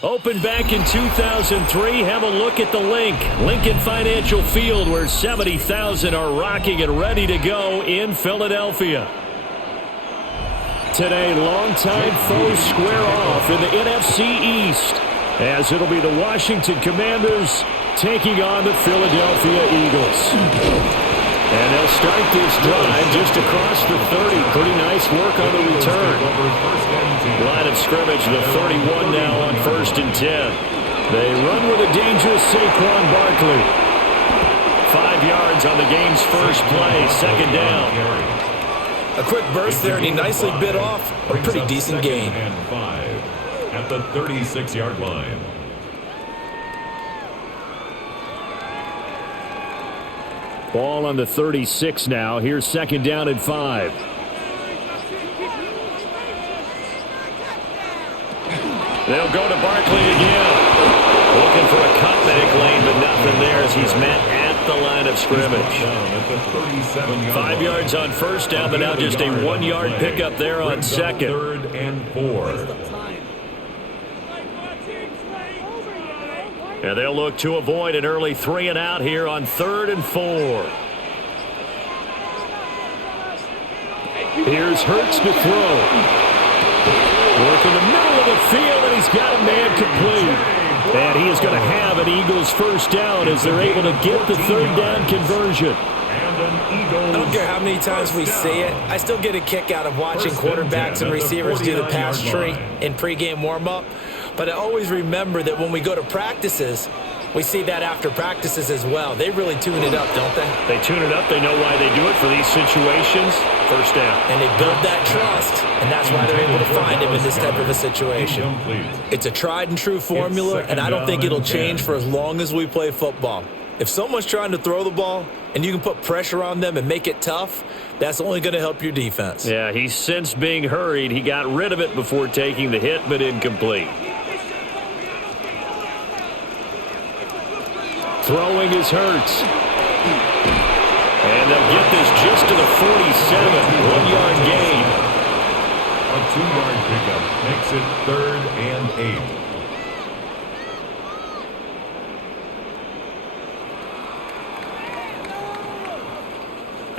Opened back in 2003, have a look at the Lincoln Financial Field, where 70,000 are rocking and ready to go in Philadelphia. Today, longtime foes square off in the NFC East, as it'll be the Washington Commanders taking on the Philadelphia Eagles. And they'll start this drive just across the 30. Pretty nice work on the return. Line of scrimmage, the 31 now on 1st and 10. They run with a dangerous Saquon Barkley. 5 yards on the game's first play, 2nd down. A quick burst there, and he nicely bit off a pretty decent gain. And 5 at the 36-yard line. Ball on the 36 now. Here's 2nd down and 5. They'll go to Barkley again. Looking for a cutback lane, but nothing there as he's met at the line of scrimmage. 5 yards on 1st down, but now just a 1-yard pickup there on 2nd. 3rd and 4. And they'll look to avoid an early 3 and out here on 3rd and 4. Here's Hurts to throw. Work in the middle of the field, and he's got a man complete. And he is going to have an Eagles first down as they're able to get the 3rd down conversion. I don't care how many times we see it. I still get a kick out of watching quarterbacks and receivers do the pass tree in pregame warm-up. But I always remember that when we go to practices, we see that after practices as well. They really tune it up, don't they? They tune it up. They know why they do it for these situations. First down. And they build that trust, and that's why they're able to find him in this type of a situation. It's a tried-and-true formula, and I don't think it'll change for as long as we play football. If someone's trying to throw the ball and you can put pressure on them and make it tough, that's only going to help your defense. Yeah, he sensed being hurried. He got rid of it before taking the hit, but incomplete. Throwing is Hurts. And they'll get this just to the 47. 1-yard gain. A 2-yard pickup makes it 3rd and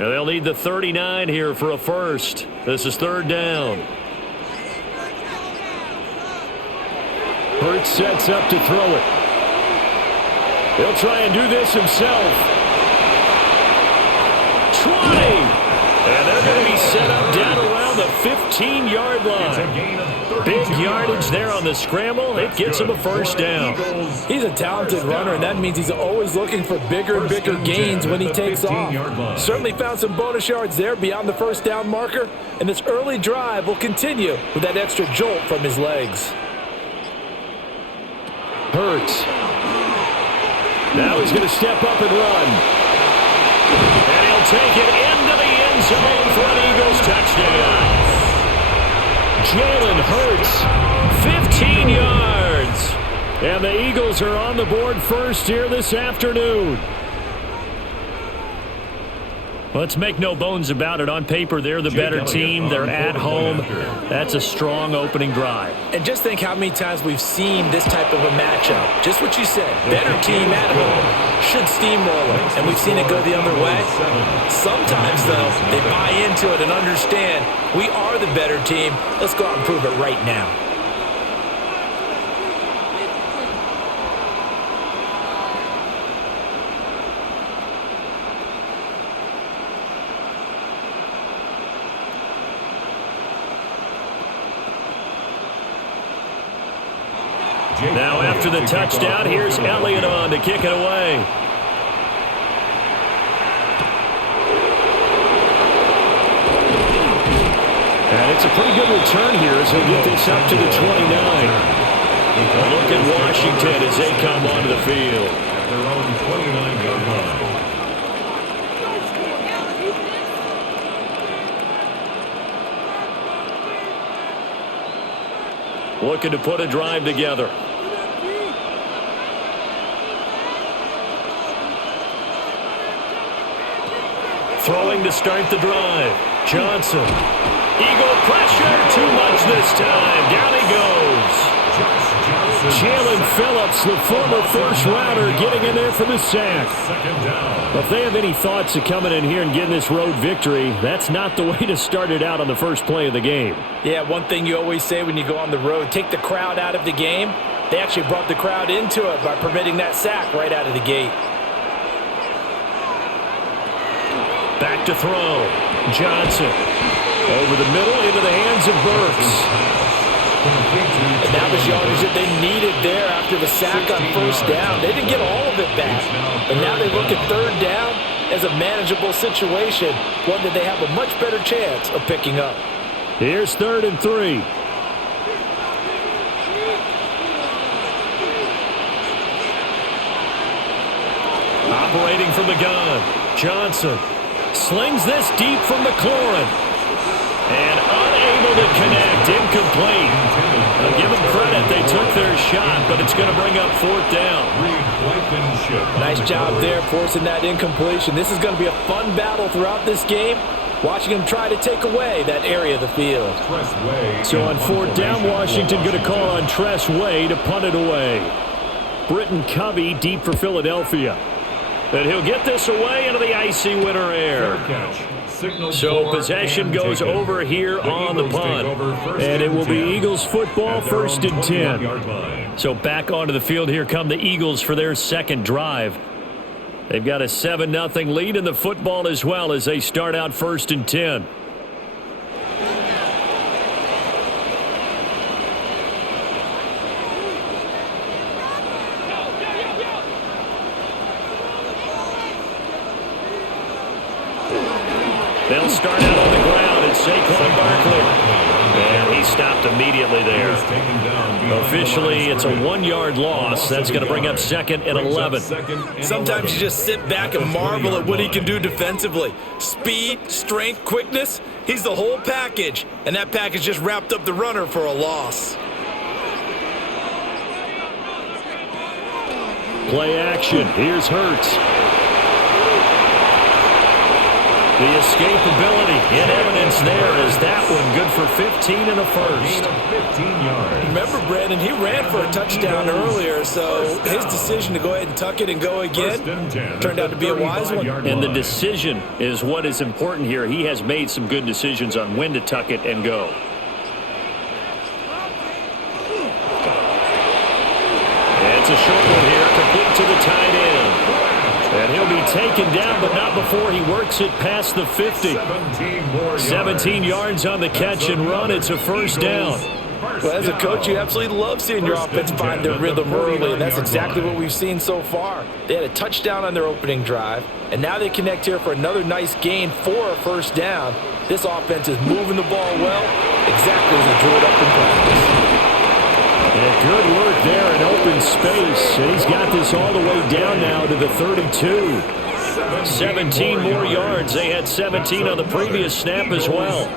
8. And they'll need the 39 here for a first. This is 3rd down. Hurts sets up to throw it. He'll try and do this himself. 20! And they're going to be set up down around the 15-yard line. Big yardage there on the scramble. It gets him a first down. He's a talented runner, and that means he's always looking for bigger and bigger gains when he takes off. Certainly found some bonus yards there beyond the first down marker, and this early drive will continue with that extra jolt from his legs. Hurts. Now he's going to step up and run. And he'll take it into the end zone for an Eagles touchdown. Jalen Hurts, 15 yards. And the Eagles are on the board first here this afternoon. Let's make no bones about it. On paper, they're the better team. They're at home. That's a strong opening drive. And just think how many times we've seen this type of a matchup. Just what you said. Better team at home should steamroll it. And we've seen it go the other way. Sometimes, though, they buy into it and understand we are the better team. Let's go out and prove it right now. Now after the touchdown, here's Elliott on to kick it away. And it's a pretty good return here as he'll get this up to the 29. Look at Washington as they come onto the field. At their own 29-yard line. Looking to put a drive together. Throwing to start the drive. Johnson. Eagle pressure. Too much this time. Down he goes. Jalen Phillips, the former first-rounder, getting in there for the sack. Second down. Well, if they have any thoughts of coming in here and getting this road victory, that's not the way to start it out on the first play of the game. Yeah, one thing you always say when you go on the road, take the crowd out of the game. They actually brought the crowd into it by permitting that sack right out of the gate. Back to throw. Johnson. Over the middle into the hands of Burks. And that was yardage that they needed there after the sack on first down. They didn't get all of it back, but now they look at third down as a manageable situation, one that they have a much better chance of picking up. Here's 3rd and 3. Operating from the gun. Johnson slings this deep from McLaurin. And unable to connect, incomplete. Now give them credit, they took their shot, but it's going to bring up 4th down. Nice job there forcing that incompletion. This is going to be a fun battle throughout this game, watching them try to take away that area of the field. So on 4th down, Washington going to call on Tress Way to punt it away. Britton Covey deep for Philadelphia. And he'll get this away into the icy winter air. So possession goes over here on the punt. And it will be Eagles football, 1st and 10. So back onto the field, here come the Eagles for their second drive. They've got a 7-0 lead in the football as well as they start out 1st and 10. They'll start out on the ground at Saquon Barkley. And he stopped immediately there. Officially, it's a 1-yard loss. That's going to bring up 2nd and 11. Sometimes you just sit back and marvel at what he can do defensively. Speed, strength, quickness. He's the whole package. And that package just wrapped up the runner for a loss. Play action. Here's Hurts. The escapability in evidence there is that one good for 15 and a first. Remember, Brandon, he ran for a touchdown earlier, so his decision to go ahead and tuck it and go again turned out to be a wise one. And the decision is what is important here. He has made some good decisions on when to tuck it and go. And it's a short one here, complete to the tight end. And he'll be taken down, but not before he works it past the 50. 17 yards on the catch and run. It's a 1st down. Well, as a coach, you absolutely love seeing your offense find their rhythm early, and that's exactly what we've seen so far. They had a touchdown on their opening drive, and now they connect here for another nice gain for a 1st down. This offense is moving the ball well, exactly as they drew it up in practice. And good work there in open space. And he's got this all the way down now to the 32. 17 more yards. They had 17 on the previous snap as well.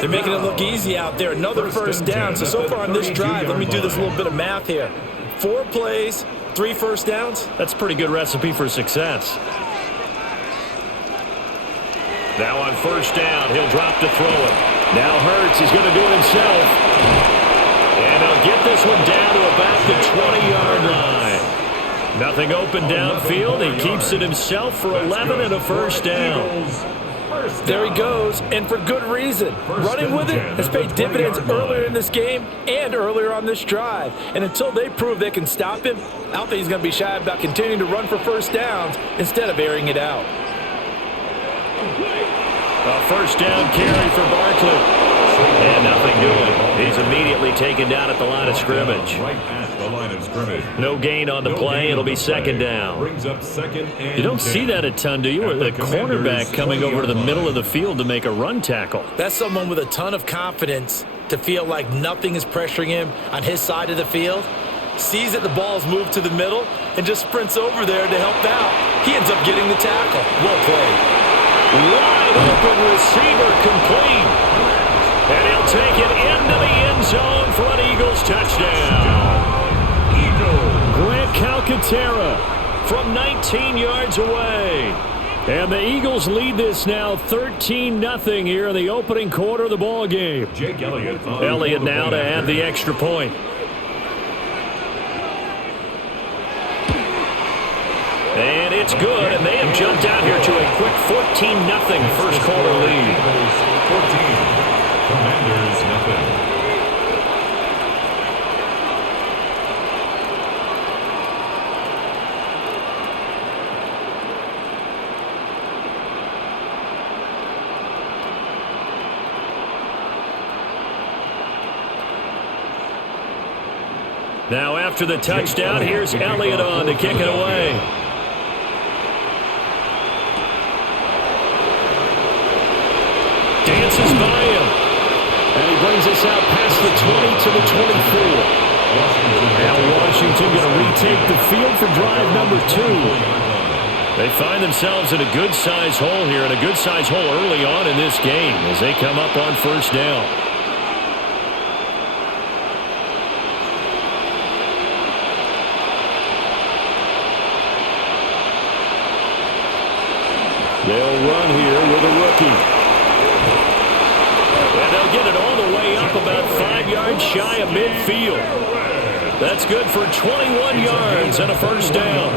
They're making it look easy out there. Another 1st down. So far on this drive, let me do this little bit of math here. 4 plays, 3 1st downs. That's a pretty good recipe for success. Now on 1st down, he'll drop to throw it. Now Hurts, he's going to do it himself. And he'll get this one down to about the 20-yard line. Nothing open downfield. He keeps it himself for 11 and a 1st down. There he goes, and for good reason. Running with it has paid dividends earlier in this game and earlier on this drive. And until they prove they can stop him, I don't think he's going to be shy about continuing to run for 1st downs instead of airing it out. A 1st down carry for Barkley. And nothing doing. He's immediately taken down at the line of scrimmage. No gain on the play. It'll be 2nd down. You don't see that a ton, do you? With a cornerback coming over to the middle of the field to make a run tackle. That's someone with a ton of confidence to feel like nothing is pressuring him on his side of the field. Sees that the ball's moved to the middle and just sprints over there to help out. He ends up getting the tackle. Well played. Wide open receiver complete. And he'll take it into the end zone for an Eagles touchdown. Grant Calcaterra from 19 yards away. And the Eagles lead this now 13-0 here in the opening quarter of the ball game. Jake Elliott now to add the extra point. And it's good, and they have jumped out here to a quick 14-0 first quarter lead. 14. Commanders nothing. Now after the touchdown, here's Elliott on to kick it away. Dances by him. And he brings us out past the 20 to the 24. Now Washington going to retake the field for drive number 2. They find themselves in a good-sized hole here, and a good-sized hole early on in this game as they come up on first down. They'll run here with a rookie. And they'll get it all the way up about 5 yards shy of midfield. That's good for 21 yards and a first down.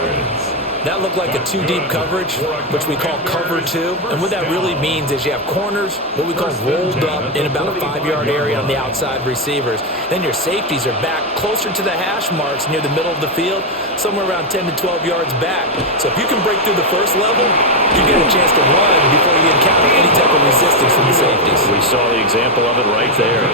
That looked like a two-deep coverage, which we call cover two. And what that really means is you have corners, what we call rolled up in about a 5-yard area on the outside receivers. Then your safeties are back closer to the hash marks near the middle of the field, somewhere around 10 to 12 yards back. So if you can break through the first level, you get a chance to run before you encounter any type of resistance from the safeties. We saw the example of it right there.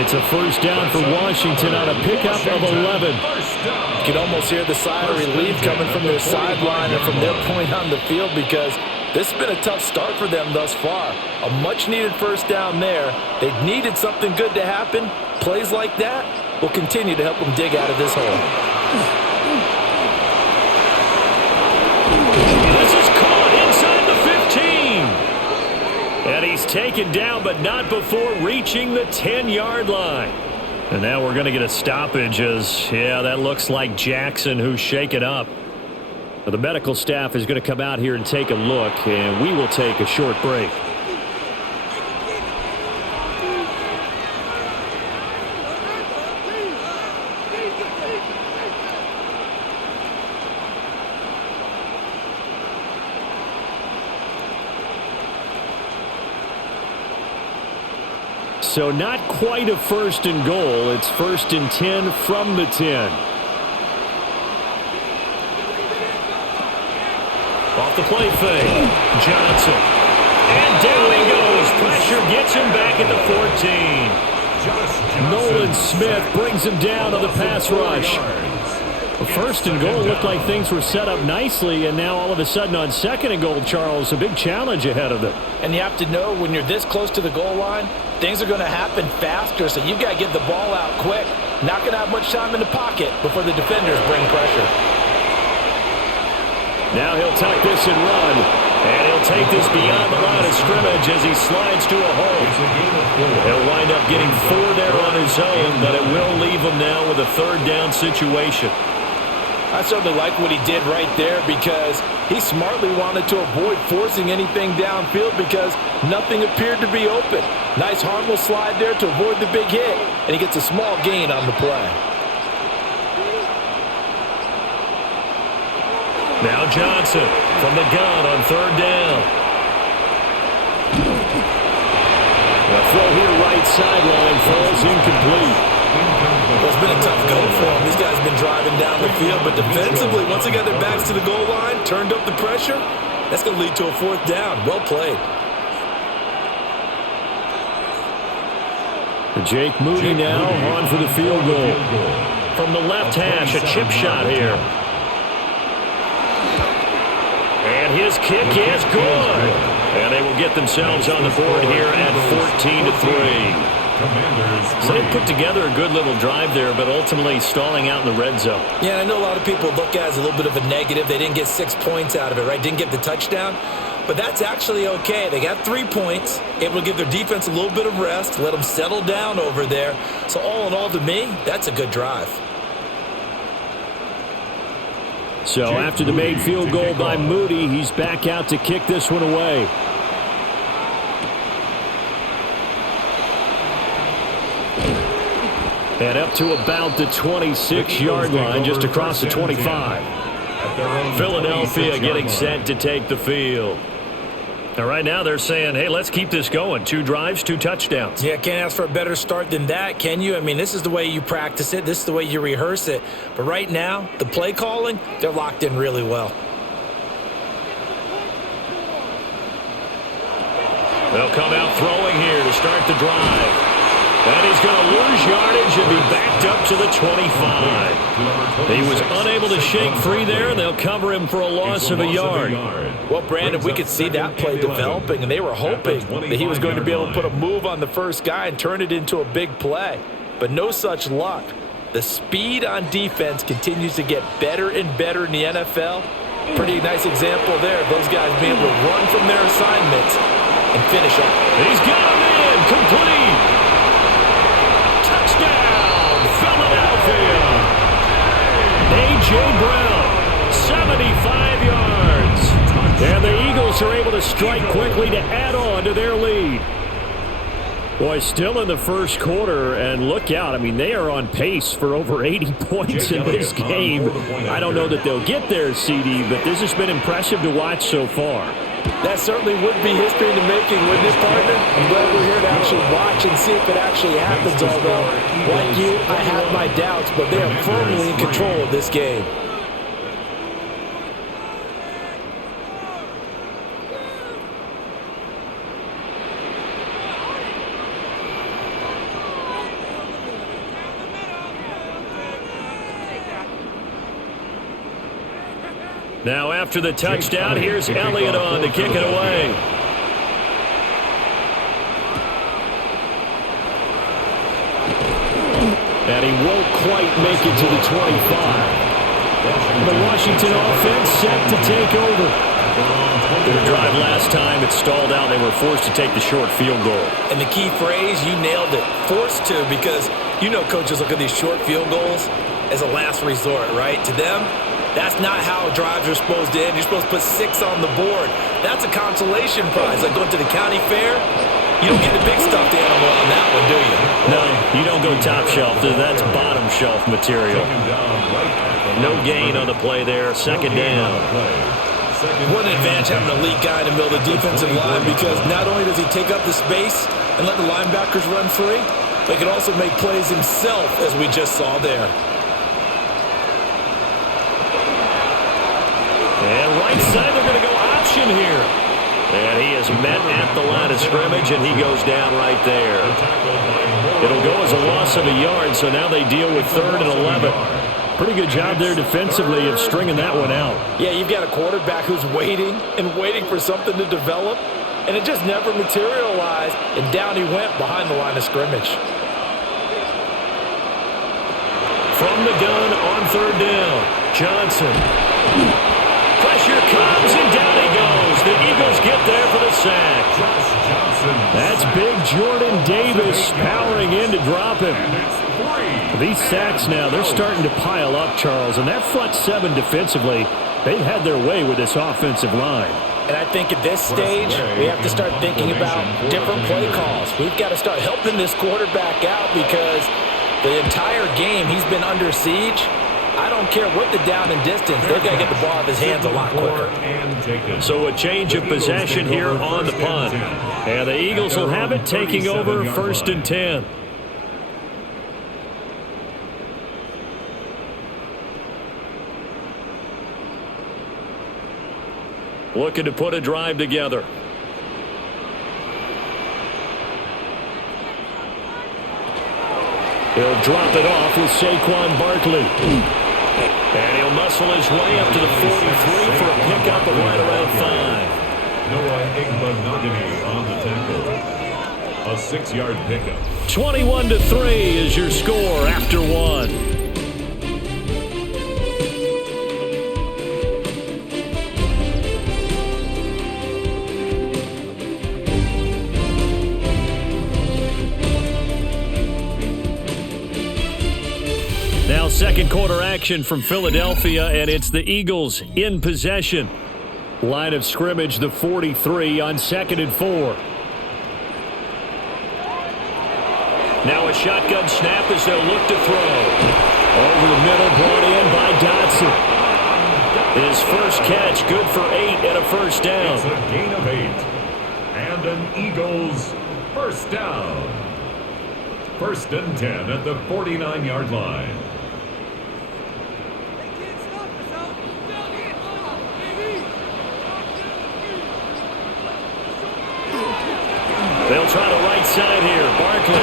It's a first down for Washington on a pickup of 11. You can almost hear the sigh of relief coming from their sideline and from their point on the field because this has been a tough start for them thus far. A much-needed first down there. They needed something good to happen. Plays like that will continue to help them dig out of this hole. This is caught inside the 15. And he's taken down, but not before reaching the 10-yard line. And now we're going to get a stoppage as, yeah, that looks like Jackson who's shaken up. The medical staff is going to come out here and take a look, and we will take a short break. So not quite a first and goal. It's first and 10 from the 10. Off the play fake. Johnson. And down he goes. Pressure gets him back at the 14. Nolan Smith brings him down on the pass rush. First and goal looked like things were set up nicely, and now all of a sudden on second and goal, Charles, a big challenge ahead of them. And you have to know when you're this close to the goal line, things are going to happen faster, so you've got to get the ball out quick. Not going to have much time in the pocket before the defenders bring pressure. Now he'll tuck this and run, and he'll take this beyond the line of scrimmage as he slides to a hole. He'll wind up getting 4 there on his own, but it will leave him now with a third down situation. I certainly like what he did right there because he smartly wanted to avoid forcing anything downfield because nothing appeared to be open. Nice harmless slide there to avoid the big hit, and he gets a small gain on the play. Now Johnson from the gun on third down. The throw here right sideline falls incomplete. Well, it's been a tough go for them. These guys have been driving down the field, but defensively, once they got their backs to the goal line, turned up the pressure, that's going to lead to a fourth down. Well played. Jake Moody now on for the field goal. From the left hash, a chip shot here. And his kick is good. And they will get themselves on the board here at 14-3. So they put together a good little drive there, but ultimately stalling out in the red zone. Yeah, and I know a lot of people look at it as a little bit of a negative. They didn't get 6 points out of it, right? Didn't get the touchdown. But that's actually okay. They got 3 points, able to give their defense a little bit of rest, let them settle down over there. So all in all, to me, that's a good drive. So after the made field goal by Moody, he's back out to kick this one away. And up to about the 26-yard line, just across the 25. at their own Philadelphia getting 26-yard set line. to take the field. And right now they're saying, hey, let's keep this going. 2 drives, 2 touchdowns. Yeah, can't ask for a better start than that, can you? I mean, this is the way you practice it. This is the way you rehearse it. But right now, the play calling, they're locked in really well. They'll come out throwing here to start the drive. And he's going to lose yardage and be backed up to the 25. He was unable to shake free there, and they'll cover him for a loss of a yard. Well, Brandon, we could see that play developing, and they were hoping that he was going to be able to put a move on the first guy and turn it into a big play. But no such luck. The speed on defense continues to get better and better in the NFL. Pretty nice example there of those guys being able to run from their assignments and finish up. He's got him in, complete. Touchdown, Philadelphia. A.J. Brown, 75 yards. And the Eagles are able to strike quickly to add on to their lead. Boy, still in the first quarter, and look out. I mean, they are on pace for over 80 points in this game. I don't know that they'll get there, CD, but this has been impressive to watch so far. That certainly would be history in the making, wouldn't it, partner? I'm glad we're here to actually watch and see if it actually happens, although, like you, I have my doubts, but they are firmly in control of this game. Now after the touchdown, here's Elliott on to kick it away. And he won't quite make it to the 25. The Washington offense set to take over. Their drive last time, it stalled out. They were forced to take the short field goal. And the key phrase, you nailed it, forced to, because you know coaches look at these short field goals as a last resort, right? To them, that's not how drives are supposed to end. You're supposed to put 6 on the board. That's a consolation prize. Like going to the county fair, you don't get the big stuffed animal on that one, do you? No, you don't go top shelf. That's bottom shelf material. No gain on the play there. Second down. What an advantage having an elite guy in the middle of the defensive line, because not only does he take up the space and let the linebackers run free, but he can also make plays himself, as we just saw there. And right side, they're going to go option here. And he is met at the line of scrimmage, and he goes down right there. It'll go as a loss of a yard, so now they deal with 3rd and 11. Pretty good job there defensively of stringing that one out. Yeah, you've got a quarterback who's waiting and waiting for something to develop, and it just never materialized, and down he went behind the line of scrimmage. From the gun on 3rd down, Johnson. Pressure comes, and down he goes. The Eagles get there for the sack. That's big Jordan Davis powering in to drop him. These sacks now, they're starting to pile up, Charles, and that front 7 defensively, they've had their way with this offensive line. And I think at this stage, we have to start thinking about different play calls. We've got to start helping this quarterback out, because the entire game he's been under siege. I don't care what the down and distance, they've got to get the ball out of his hands a lot quicker. So a change of possession here on the punt. And the Eagles will have it, taking over 1st and 10. Looking to put a drive together. He'll drop it off with Saquon Barkley. And he'll muscle his way up to the 43 for a pickup of right around 5. Noah Igbenogany on the tackle. A 6-yard pickup. 21-3 is your score after 1. Now second quarter action from Philadelphia, and it's the Eagles in possession. Line of scrimmage, the 43 on 2nd and 4. Now a shotgun snap as they'll look to throw. Over the middle, brought in by Dotson. His first catch, good for 8 and a first down. It's a gain of 8. And an Eagles first down. 1st and 10 at the 49-yard line. They'll try the right side here. Barkley.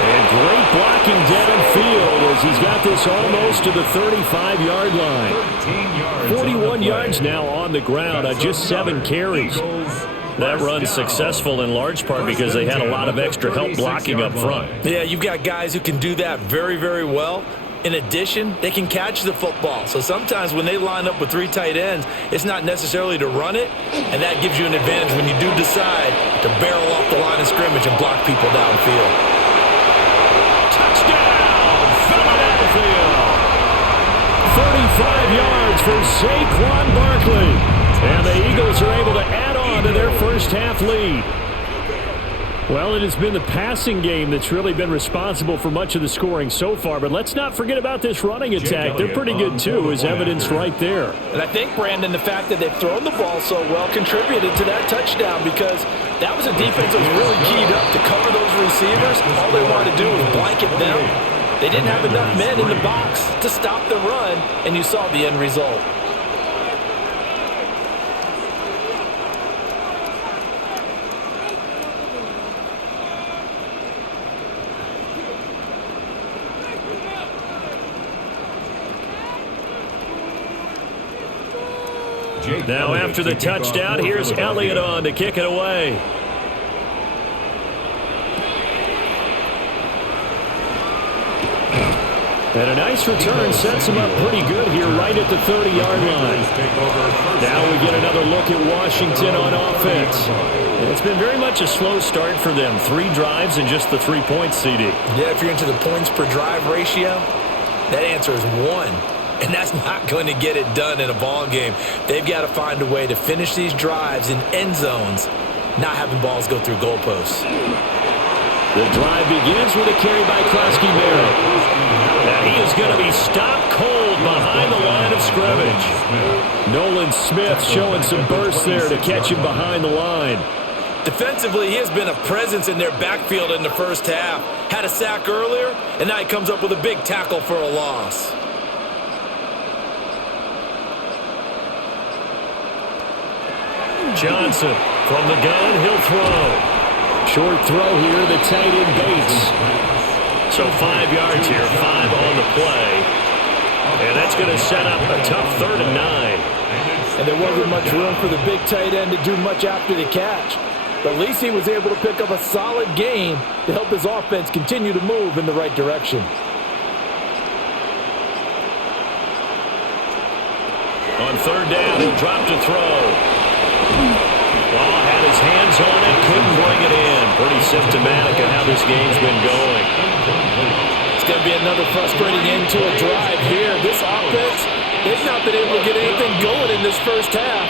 And great blocking downfield as he's got this almost to the 35-yard line. 13 yards 41 yards now on the ground on just 7 carries. That run's successful in large part because they had a lot of extra help blocking up front. Yeah, you've got guys who can do that very, very well. In addition, they can catch the football. So sometimes when they line up with 3 tight ends, it's not necessarily to run it, and that gives you an advantage when you do decide to barrel off the line of scrimmage and block people downfield. Touchdown, Philadelphia! 35 yards for Saquon Barkley. And the Eagles are able to add on to their first half lead. Well, it has been the passing game that's really been responsible for much of the scoring so far. But let's not forget about this running attack. They're pretty good, too, as evidenced right there. And I think, Brandon, the fact that they've thrown the ball so well contributed to that touchdown because that was a defense that was really keyed up to cover those receivers. All they wanted to do was blanket them. They didn't have enough men in the box to stop the run, and you saw the end result. Now after the touchdown, here's Elliott on to kick it away. And a nice return sets him up pretty good here right at the 30-yard line. Now we get another look at Washington on offense. It's been very much a slow start for them. 3 drives and just the 3 points, CD. Yeah, if you're into the points per drive ratio, that answer is 1. And that's not going to get it done in a ball game. They've got to find a way to finish these drives in end zones, not having balls go through goalposts. The drive begins with a carry by Krosky-Merritt. And he is going to be stopped cold behind the line of scrimmage. Nolan Smith showing some burst there to catch him behind the line. Defensively, he has been a presence in their backfield in the first half. Had a sack earlier, and now he comes up with a big tackle for a loss. Johnson from the gun, he'll throw. Short throw here, the tight end Bates. So 5 yards here, 5 on the play. And that's going to set up a tough 3rd and 9. And there wasn't much room for the big tight end to do much after the catch. But at least he was able to pick up a solid gain to help his offense continue to move in the right direction. On 3rd down, he'll drop to throw. Law had his hands on it, couldn't bring it in. Pretty symptomatic of how this game's been going. It's going to be another frustrating end to a drive here. This offense, they've not been able to get anything going in this first half.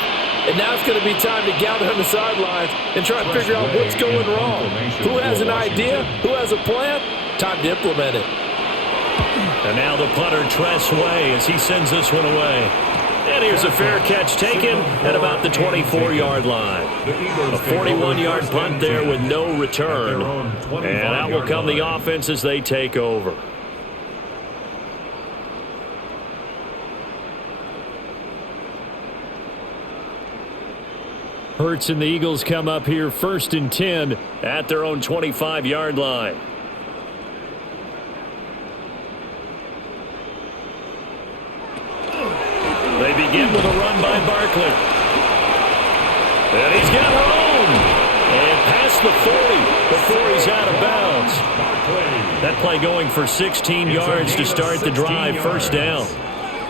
And now it's going to be time to gather on the sidelines and try to figure out what's going wrong. Who has an idea? Who has a plan? Time to implement it. And now the punter, Tress Way, as he sends this one away. And here's a fair catch taken at about the 24-yard line. A 41-yard punt there with no return. And out will come the offense as they take over. Hurts and the Eagles come up here 1st and 10 at their own 25-yard line. They begin with a run by Barkley. And he's got room. And past the 40 before he's out of bounds. That play going for 16 yards to start the drive, 1st down.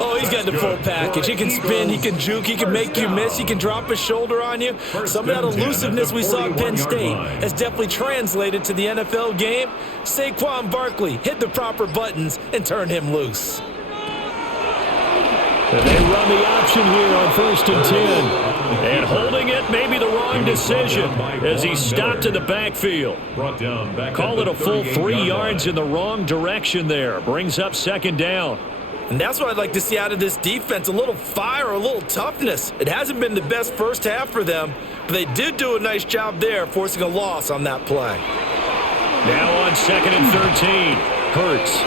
Oh, he's got the full package. He can spin, he can juke, he can make you miss, he can drop his shoulder on you. Some of that elusiveness we saw at Penn State has definitely translated to the NFL game. Saquon Barkley hit the proper buttons and turned him loose. And they run the option here on 1st and 10. And holding it may be the wrong decision as he's stopped in the backfield. Call it a full 3 yards in the wrong direction there. Brings up 2nd down. And that's what I'd like to see out of this defense, a little fire, a little toughness. It hasn't been the best first half for them, but they did do a nice job there, forcing a loss on that play. Now on 2nd and 13, Hurts.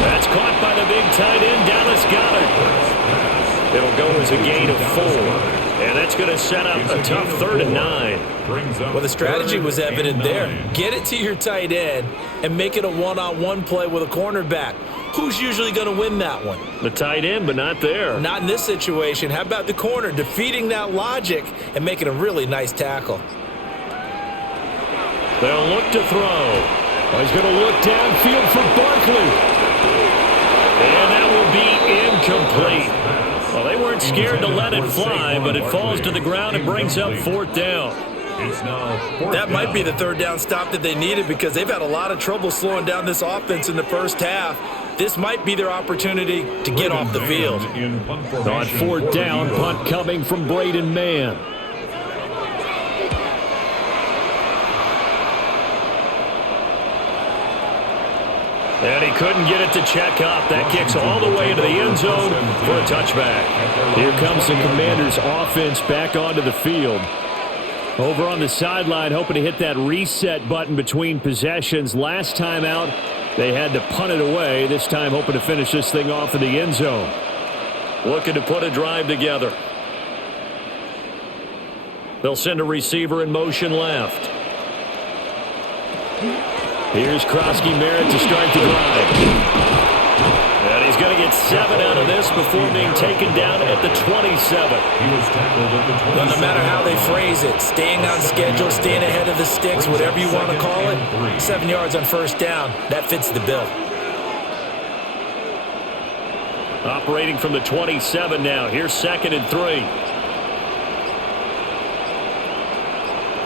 That's caught by the big tight end, Dallas Goedert. It'll go as a gain of 4, and that's going to set up a tough 3rd and 9. Well, the strategy was evident there. Get it to your tight end and make it a one-on-one play with a cornerback. Who's usually going to win that one? The tight end, but not there. Not in this situation. How about the corner defeating that logic and making a really nice tackle? They'll look to throw. He's going to look downfield for Barkley. And that will be incomplete. Well, they weren't scared to let it fly, but it falls to the ground and brings up 4th down. That might be the 3rd down stop that they needed because they've had a lot of trouble slowing down this offense in the first half. This might be their opportunity to get off the field. On 4th down, punt coming from Braden Mann. And he couldn't get it to check up. That kicks all the way into the end zone for a touchback. Here comes the Commanders' offense back onto the field. Over on the sideline, hoping to hit that reset button between possessions. Last time out, they had to punt it away. This time, hoping to finish this thing off in the end zone. Looking to put a drive together. They'll send a receiver in motion left. Here's Krosky-Merritt to start the drive. And he's going to get 7 out of this before being taken down at the 27. Well, no matter how they phrase it, staying on schedule, staying ahead of the sticks, whatever you want to call it, 7 yards on 1st down, that fits the bill. Operating from the 27 now. Here's 2nd and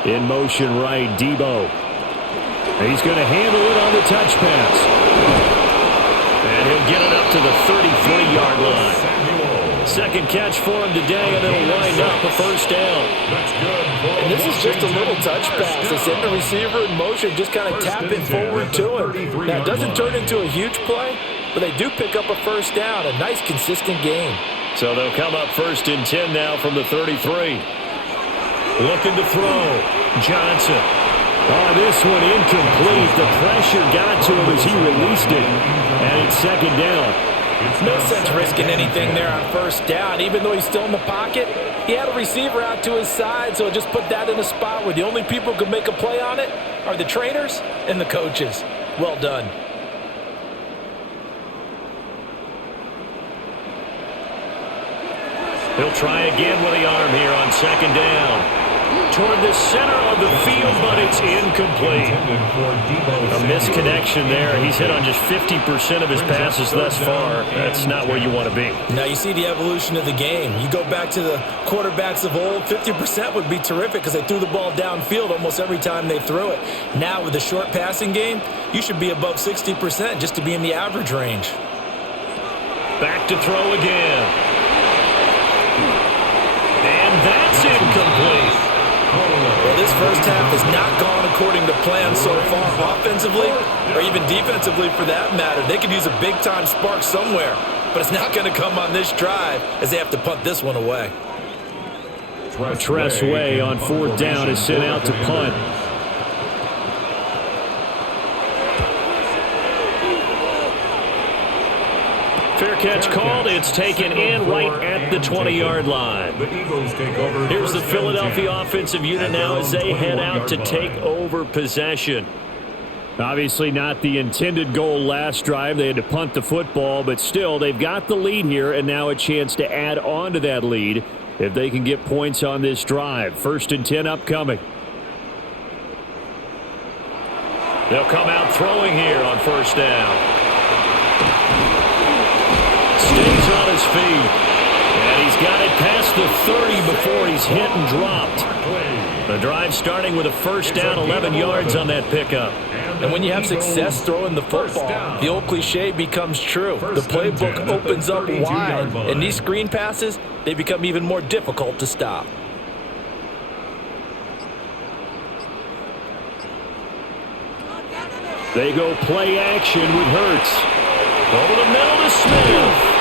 3. In motion right, Debo. He's going to handle it on the touch pass. And he'll get it up to the 33-yard line. Second catch for him today, and it'll wind up a 1st down. And this is just a little touch pass. They send the receiver in motion, just kind of tap it forward to him. Now, it doesn't turn into a huge play, but they do pick up a 1st down. A nice, consistent game. So they'll come up 1st and 10 now from the 33. Looking to throw. Johnson. Oh, this one incomplete. The pressure got to him as he released it. And it's 2nd down. No sense risking anything there on 1st down. Even though he's still in the pocket, he had a receiver out to his side, so just put that in a spot where the only people who can make a play on it are the trainers and the coaches. Well done. He'll try again with the arm here on 2nd down. Toward the center of the field, but it's incomplete. A misconnection there. He's hit on just 50% of his passes thus far. That's not where you want to be. Now you see the evolution of the game. You go back to the quarterbacks of old, 50% would be terrific because they threw the ball downfield almost every time they threw it. Now with the short passing game, you should be above 60% just to be in the average range. Back to throw again. And that's incomplete. Well, this first half has not gone according to plan so far, offensively or even defensively for that matter. They could use a big-time spark somewhere, but it's not going to come on this drive as they have to punt this one away. Tress Way on 4th down is sent out to punt. Fair catch called. It's taken in right at the 20-yard line. Here's the Philadelphia offensive unit now as they head out to take over possession. Obviously not the intended goal last drive. They had to punt the football, but still they've got the lead here and now a chance to add on to that lead if they can get points on this drive. 1st and 10 upcoming. They'll come out throwing here on 1st down. Stays on his feet. And he's got it past the 30 before he's hit and dropped. The drive starting with a 1st down, 11 yards on that pickup. And when you have success throwing the football, the old cliche becomes true. The playbook opens up wide, and these screen passes, they become even more difficult to stop. They go play action with Hurts. Over the middle to Smith.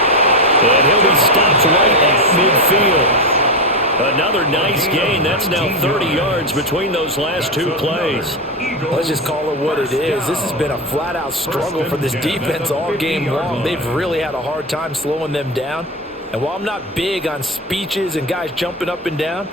be stopped right at midfield. Another nice gain. That's now 30 yards between those last two plays. Let's just call it what it is. This has been a flat-out struggle for this defense all game long. They've really had a hard time slowing them down. And while I'm not big on speeches and guys jumping up and down,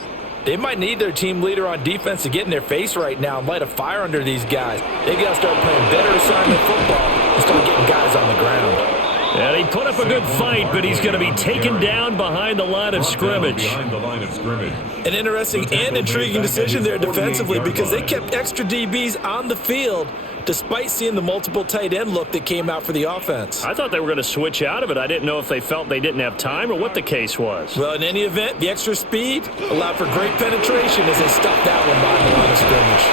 they might need their team leader on defense to get in their face right now and light a fire under these guys. They got to start playing better assignment football and start getting guys on the ground. And he put up a good fight, but he's going to be taken down behind the line of scrimmage. An interesting and intriguing decision there defensively because they kept extra DBs on the field despite seeing the multiple tight end look that came out for the offense. I thought they were going to switch out of it. I didn't know if they felt they didn't have time or what the case was. Well, in any event, the extra speed allowed for great penetration as they stuffed that one behind the line of scrimmage.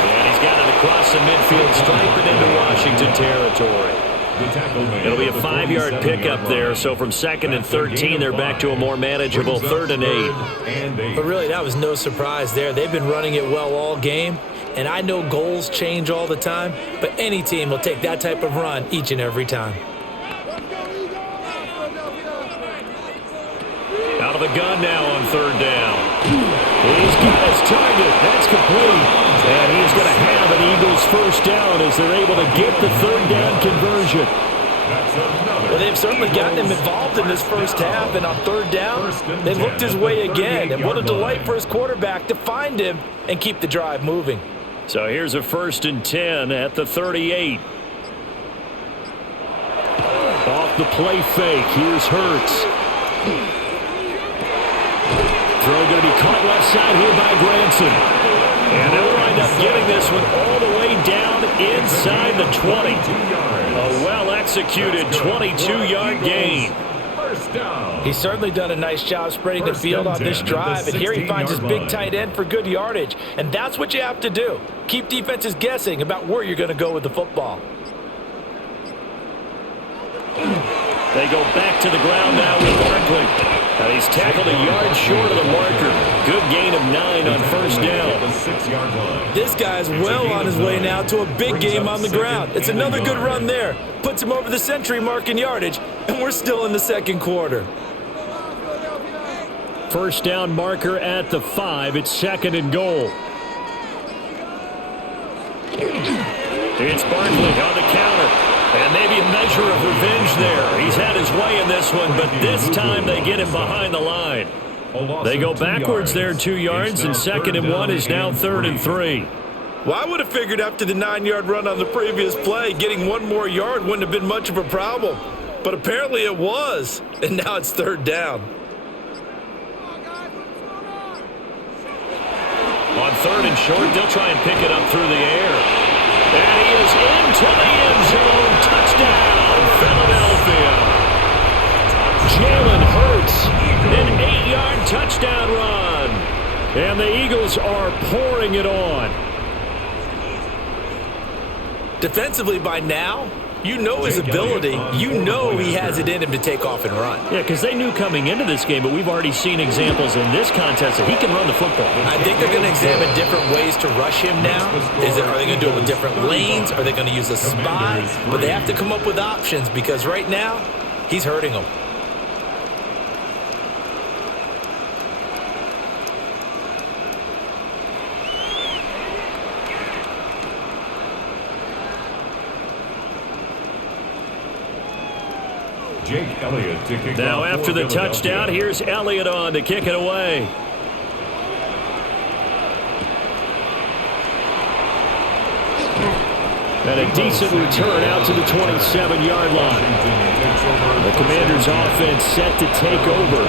And he's got it across the midfield stripe and into Washington territory. It'll be a 5-yard pickup there, so from 2nd and 13, they're back to a more manageable 3rd and 8. But really, that was no surprise there. They've been running it well all game, and I know goals change all the time, but any team will take that type of run each and every time. Out of the gun now on 3rd down. He's got his target. That's complete. And he's going to have an Eagles first down as they're able to get the 3rd down conversion. Well, they've certainly gotten him involved in this first half, and on 3rd down, they looked his way again. And what a delight for his quarterback to find him and keep the drive moving. So here's a 1st and 10 at the 38. Off the play fake. Here's Hurts. Throw going to be caught left side here by Granson. And they'll wind up getting this one all the way down inside the 20. A well-executed 22-yard gain. He's certainly done a nice job spreading the field on this drive, and here he finds his big tight end for good yardage. And that's what you have to do. Keep defenses guessing about where you're going to go with the football. They go back to the ground now with Barkley. He's tackled a yard short of the marker. Good gain of 9 on 1st down. This guy's well on his way now to a big game on the ground. It's another good run there. Puts him over the century mark in yardage, and we're still in the 2nd quarter. First down marker at the 5. It's 2nd and goal. It's Barkley on the counter. And maybe a measure of revenge there. He's had his way in this one, but this time they get him behind the line. They go backwards there 2 yards, and 2nd and 1 is now 3rd and 3. Well, I would have figured after the 9-yard run on the previous play, getting 1 more yard wouldn't have been much of a problem. But apparently it was, and now it's 3rd down. On 3rd and short, they'll try and pick it up through the air. And he is into the end zone. Touchdown, Philadelphia. Jalen Hurts, an 8-yard touchdown run. And the Eagles are pouring it on. Defensively by now, you know his ability. You know he has it in him to take off and run. Yeah, because they knew coming into this game, but we've already seen examples in this contest that he can run the football. I think they're going to examine different ways to rush him now. Are they going to do it with different lanes? Are they going to use a spy? But they have to come up with options because right now, he's hurting them. Now after the touchdown, here's Elliott on to kick it away. And a decent return out to the 27-yard line. The Commanders' offense set to take over.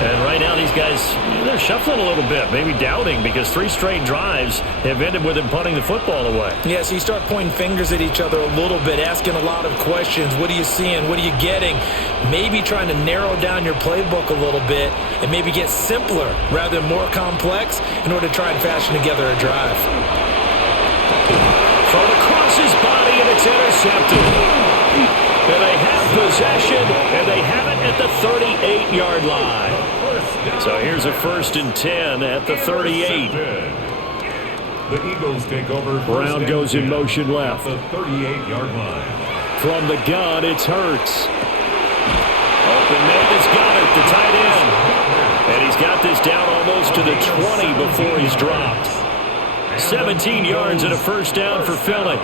And right now these guys, they're shuffling a little bit, maybe doubting, because 3 straight drives have ended with them punting the football away. Yeah, so you start pointing fingers at each other a little bit, asking a lot of questions. What are you seeing? What are you getting? Maybe trying to narrow down your playbook a little bit and maybe get simpler rather than more complex in order to try and fashion together a drive. Thrown across his body, and it's intercepted. And they have possession, and they have it at the 38-yard line. So here's a 1st and 10 at the 38. The Eagles take over. Brown goes in motion left. The 38-yard line. From the gun, it's Hurts. Open man has got it, the tight end. And he's got this down almost to the 20 before he's dropped. 17 yards and a first down for Philly.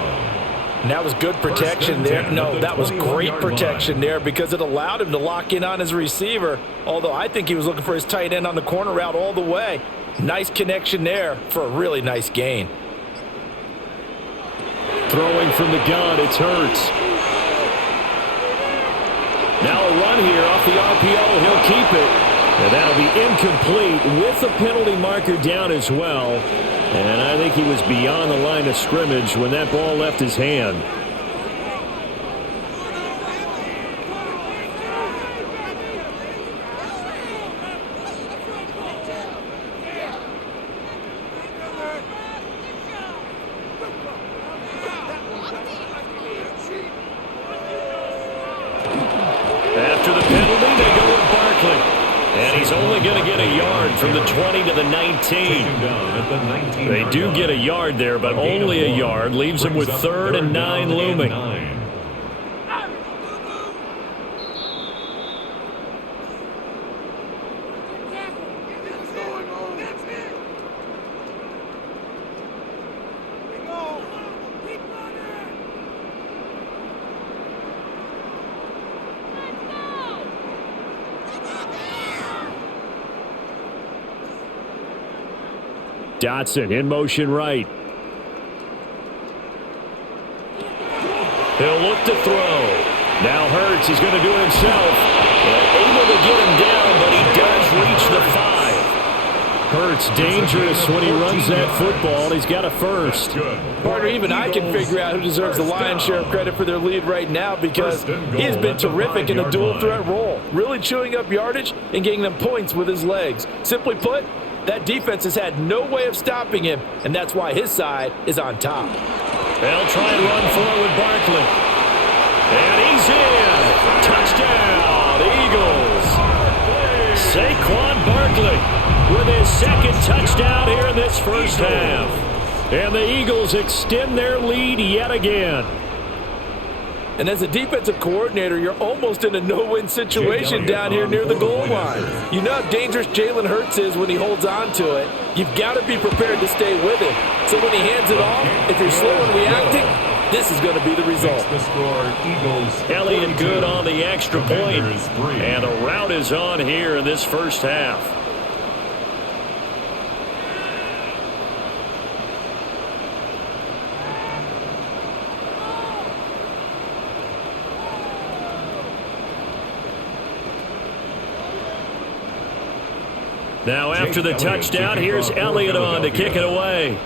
And that was good protection there. No, that was great protection there because it allowed him to lock in on his receiver, although I think he was looking for his tight end on the corner route all the way. Nice connection there for a really nice gain. Throwing from the gun, it's Hurts. Now a run here off the RPO. He'll keep it. And that'll be incomplete with the penalty marker down as well. And I think he was beyond the line of scrimmage when that ball left his hand. After the penalty, they go with Barkley. And he's only going to get a yard from the 20 to the 19. They do get a yard there, but only a yard. Leaves him with 3rd and 9 looming. Dotson in motion right. He'll look to throw. Now Hurts, he's going to do it himself. Able to get him down, but he does reach the 5. Hurts dangerous when he runs that football. He's got a first. Partner, even I can figure out who deserves the lion's share of credit for their lead right now because he has been terrific in a dual threat role, really chewing up yardage and getting them points with his legs. Simply put, that defense has had no way of stopping him, and that's why his side is on top. They'll try and run forward with Barkley. And he's in. Touchdown, Eagles. Saquon Barkley with his 2nd touchdown here in this first half. And the Eagles extend their lead yet again. And as a defensive coordinator, you're almost in a no-win situation down here near the goal line. You know how dangerous Jalen Hurts is when he holds on to it. You've got to be prepared to stay with him. So when he hands it off, if you're slow in reacting, this is going to be the result. Elliott good on the extra point. And a rout is on here in this first half. Now after the touchdown, here's Elliott on to kick it away.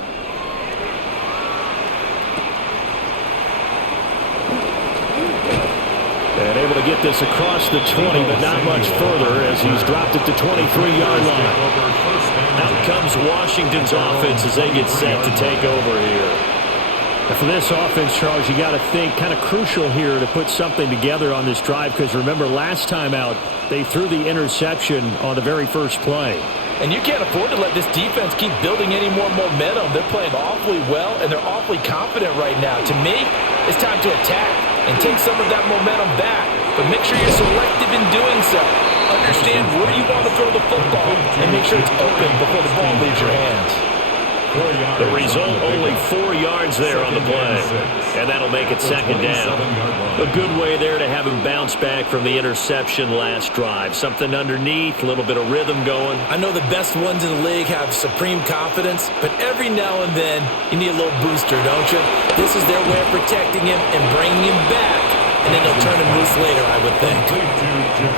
And able to get this across the 20, but not much further as he's dropped it to 23-yard line. Out comes Washington's offense as they get set to take over here. And for this offense, Charles, you got to think kind of crucial here to put something together on this drive because remember last time out they threw the interception on the very first play. And you can't afford to let this defense keep building any more momentum. They're playing awfully well, and they're awfully confident right now. To me, it's time to attack and take some of that momentum back. But make sure you're selective in doing so. Understand where you want to throw the football and make sure it's open before the ball leaves your hands. The result, only 4 yards there on the play. And that'll make it 2nd down. A good way there to have him bounce back from the interception last drive. Something underneath, a little bit of rhythm going. I know the best ones in the league have supreme confidence, but every now and then you need a little booster, don't you? This is their way of protecting him and bringing him back, and then they'll turn him loose later, I would think.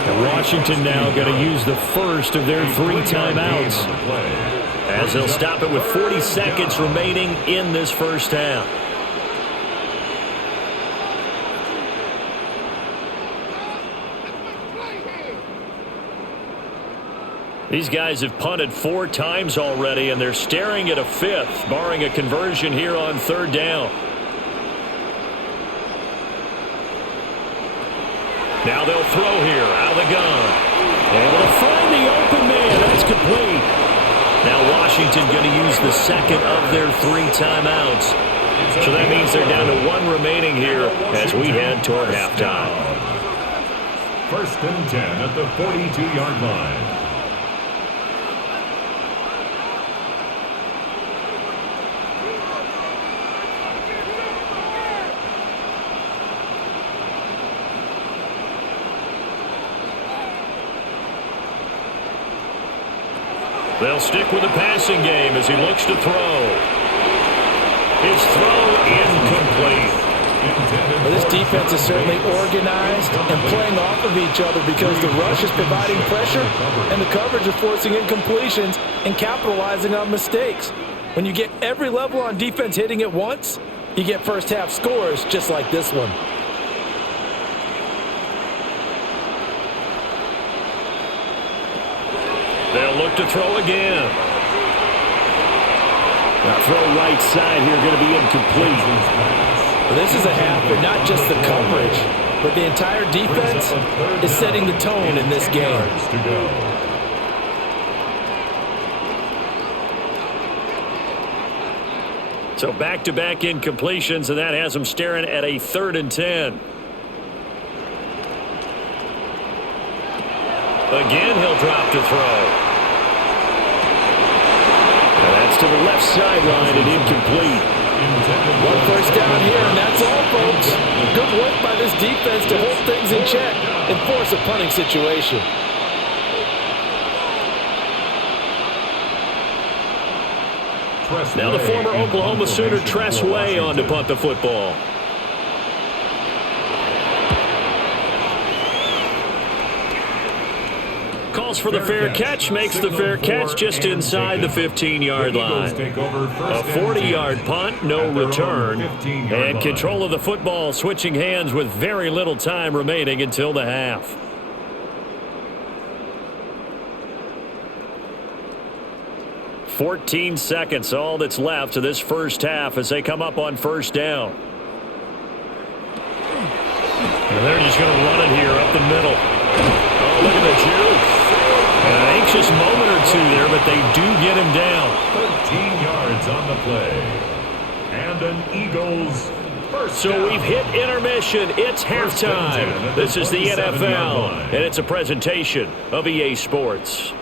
And Washington now going to use the first of their 3 timeouts, as they'll stop it with 40 seconds remaining in this first half. These guys have punted 4 times already, and they're staring at a 5th, barring a conversion here on 3rd down. Now they'll throw here out of the gun. Able to find the open man. That's complete. Now Washington going to use the 2nd of their 3 timeouts. So that means they're down to 1 remaining here as we head toward halftime. First and 10 at the 42-yard line. They'll stick with the passing game as he looks to throw. His throw incomplete. Well, this defense is certainly organized and playing off of each other because the rush is providing pressure and the coverage is forcing incompletions and capitalizing on mistakes. When you get every level on defense hitting at once, you get first half scores just like this one. They'll look to throw again. Now throw right side here, going to be incomplete. Well, this is a half where not just the coverage, but the entire defense is setting the tone in this game. So back-to-back incompletions, and that has them staring at a 3rd and 10. Again, he'll drop to throw. And that's to the left sideline and incomplete. One first down here, and that's all, folks. Good work by this defense to hold things in check and force a punting situation. Now the former Oklahoma Sooner Tress Way on to punt the football. Calls for the fair catch, makes the fair catch just inside the 15-yard line. A 40-yard punt, no return. And control of the football switching hands with very little time remaining until the half. "14 seconds, all that's left of this first half as they come up on first down. And they're just going to run it here up the middle. Oh, look at the juke. An anxious moment or two there, but they do get him down. 13 yards on the play. And an Eagles first So down. we've hit intermission. It's halftime. This is the NFL, and it's a presentation of EA Sports.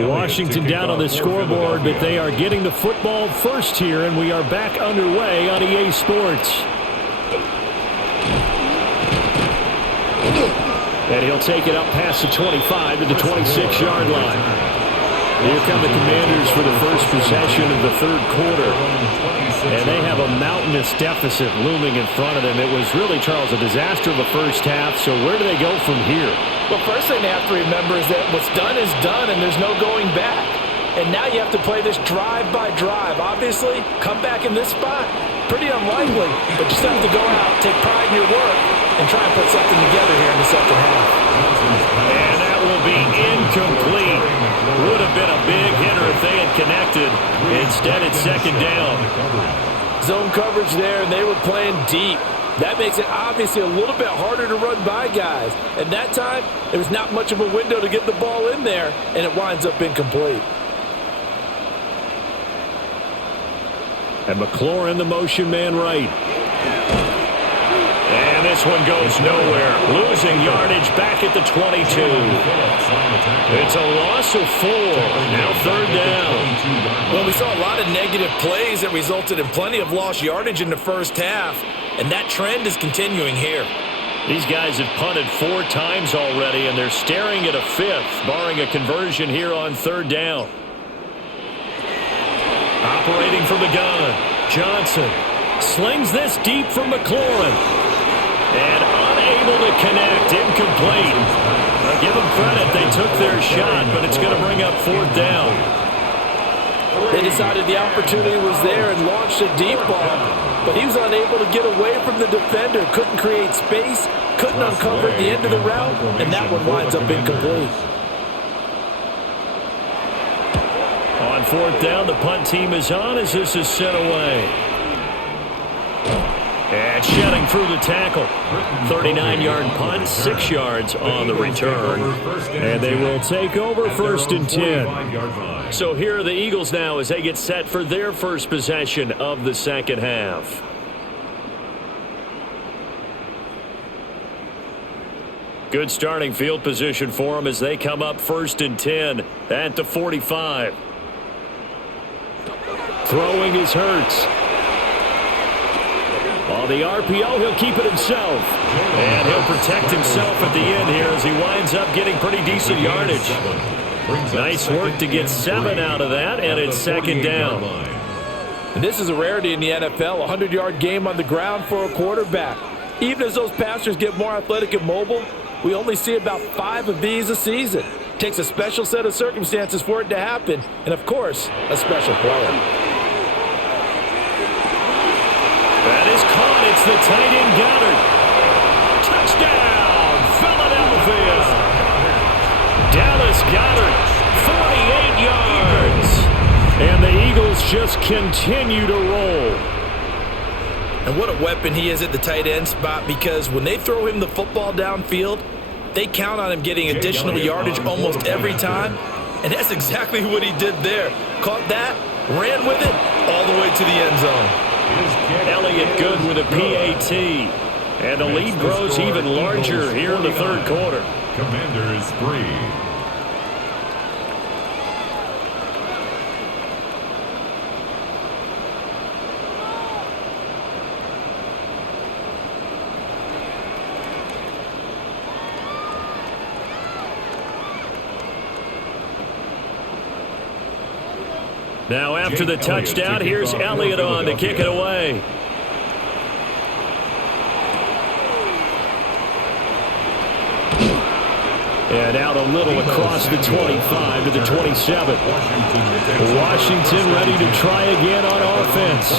Washington down on the scoreboard, but they are getting the football first here, and we are back underway on EA Sports. And he'll take it up past the 25 to the 26-yard line. Here come the Commanders for the first possession of the third quarter. And they have a mountainous deficit looming in front of them. It was really, Charles, a disaster of a first half. So where do they go from here? Well, first thing they have to remember is that what's done is done, and there's no going back. And now you have to play this drive by drive. Obviously, come back in this spot, pretty unlikely, but you still have to go out, take pride in your work, and try and put something together here in the second half. And that will be incomplete. Would have been a big hitter if they had connected. Instead, it's second down. Zone coverage there, and they were playing deep. That makes it obviously a little bit harder to run by guys. And that time, there was not much of a window to get the ball in there, and it winds up incomplete. And McLaurin, the motion man right. And this one goes nowhere. Losing yardage back at the 22. It's a loss of 4. Now third down. Well, we saw a lot of negative plays that resulted in plenty of lost yardage in the first half, and that trend is continuing here. These guys have punted 4 times already, and they're staring at a 5th, barring a conversion here on third down. Operating from the gun, Johnson slings this deep for McLaurin. And unable to connect, incomplete. Now give them credit, they took their shot, but it's going to bring up fourth down. They decided the opportunity was there and launched a deep ball, but he was unable to get away from the defender, couldn't create space, couldn't uncover at the end of the route, and that one winds up incomplete. On fourth down, the punt team is on as this is sent away. And shedding through the tackle. 39-yard punt, 6 yards on the return. And they will take over first and 10. So here are the Eagles now as they get set for their first possession of the second half. Good starting field position for them as they come up 1st and 10 at the 45. Throwing is Hurts. On the RPO, he'll keep it himself. And he'll protect himself at the end here as he winds up getting pretty decent yardage. Nice work to get 7 out of that, and it's 2nd down. And this is a rarity in the NFL, a 100-yard game on the ground for a quarterback. Even as those passers get more athletic and mobile, we only see about 5 of these a season. It takes a special set of circumstances for it to happen, and of course, a special player. That is caught. It's the tight end Goddard. Touchdown, Philadelphia. Dallas Goddard, 48 yards. And the Eagles just continue to roll. And what a weapon he is at the tight end spot, because when they throw him the football downfield, they count on him getting additional yardage almost every time. And that's exactly what he did there. Caught that, ran with it, all the way to the end zone. Elliott good with a PAT. And the lead grows even larger here in the 3rd quarter. Commanders 3. Now after the touchdown, here's Elliott on to kick it away. And out a little across the 25 to the 27. Washington ready to try again on offense.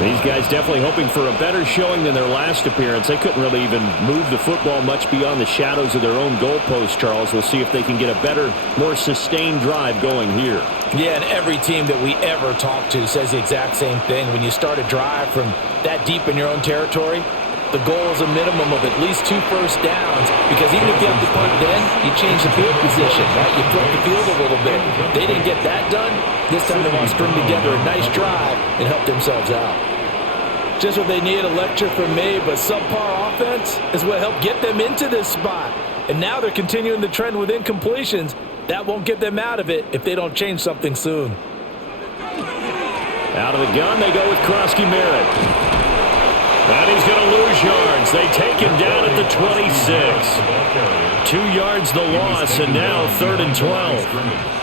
These guys definitely hoping for a better showing than their last appearance. They couldn't really even move the football much beyond the shadows of their own goalpost, Charles. We'll see if they can get a better, more sustained drive going here. Yeah, and every team that we ever talk to says the exact same thing. When you start a drive from that deep in your own territory, the goal is a minimum of at least 2 first downs, because even if you have to punt then, you change the field position, right? You flip the field a little bit. They didn't get that done. This time they want to string together a nice drive and help themselves out. Just what they need, a lecture from me, but subpar offense is what helped get them into this spot. And now they're continuing the trend with incompletions. That won't get them out of it if they don't change something soon. Out of the gun, they go with Krosky Merritt. And he's going to lose yards. They take him down at the 26. 2 yards the loss, and now 3rd and 12.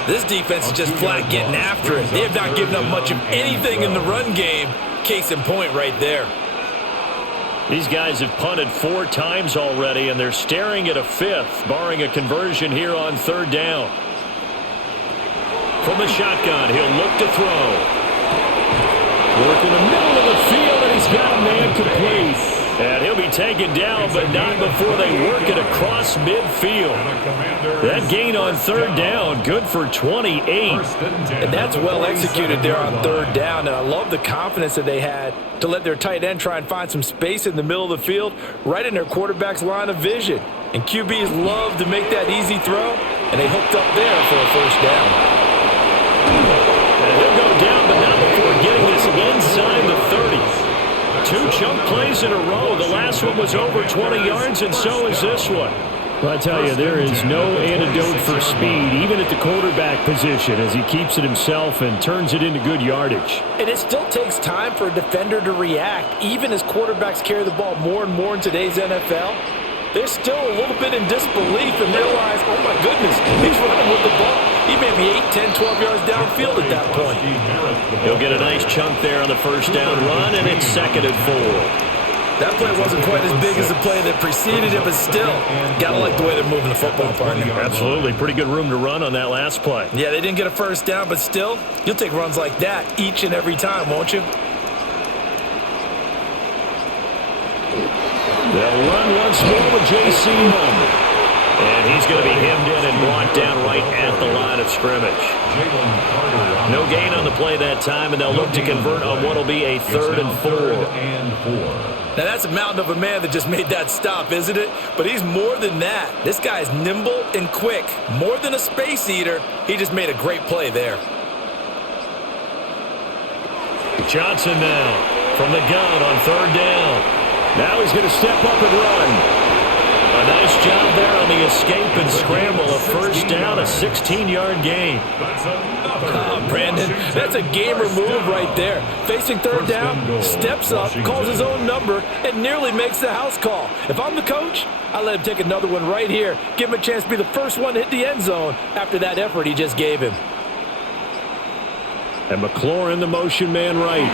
This defense is just flat getting after it. They have not given up much of anything in the run game. Case in point right there. These guys have punted 4 times already, and they're staring at a 5th, barring a conversion here on 3rd down. From the shotgun, he'll look to throw. Work in the middle of the field, and he's got a man complete. And he'll be taken down, but not before they work it across midfield. That gain on 3rd down, good for 28. And that's well executed there on 3rd down. And I love the confidence that they had to let their tight end try and find some space in the middle of the field, right in their quarterback's line of vision. And QBs love to make that easy throw, and they hooked up there for a 1st down. And he'll go down, but not before getting this inside the 30. 2 chunk plays in a row. The last one was over 20 yards, and so is this one. Well, I tell you, there is no antidote for speed, even at the quarterback position, as he keeps it himself and turns it into good yardage. And it still takes time for a defender to react, even as quarterbacks carry the ball more and more in today's NFL. They're still a little bit in disbelief and realize, oh my goodness, he's running with the ball. He may be 8, 10, 12 yards downfield at that point. He'll get a nice chunk there on the 1st down run, and it's 2nd and 4. That play wasn't quite as big as the play that preceded it, but still, gotta like the way they're moving the football, partner. Absolutely. Pretty good room to run on that last play. Yeah, they didn't get a 1st down, but still, you'll take runs like that each and every time, won't you? They'll run once more with J.C. Horn. And he's going to be hemmed in and brought down right at the line of scrimmage. No gain on the play that time, and they'll look to convert on what will be a 3rd and 4. Now, that's a mountain of a man that just made that stop, isn't it? But he's more than that. This guy's nimble and quick. More than a space eater, he just made a great play there. Johnson now from the gun on 3rd down. Now he's going to step up and run. A nice job there escape and scramble, a first down, a 16-yard gain. Brandon, that's a gamer move right there. Facing third down, steps up, calls his own number, and nearly makes the house call. If I'm the coach, I let him take another one right here. Give him a chance to be the first one to hit the end zone after that effort he just gave him. And McLaurin, the motion man right.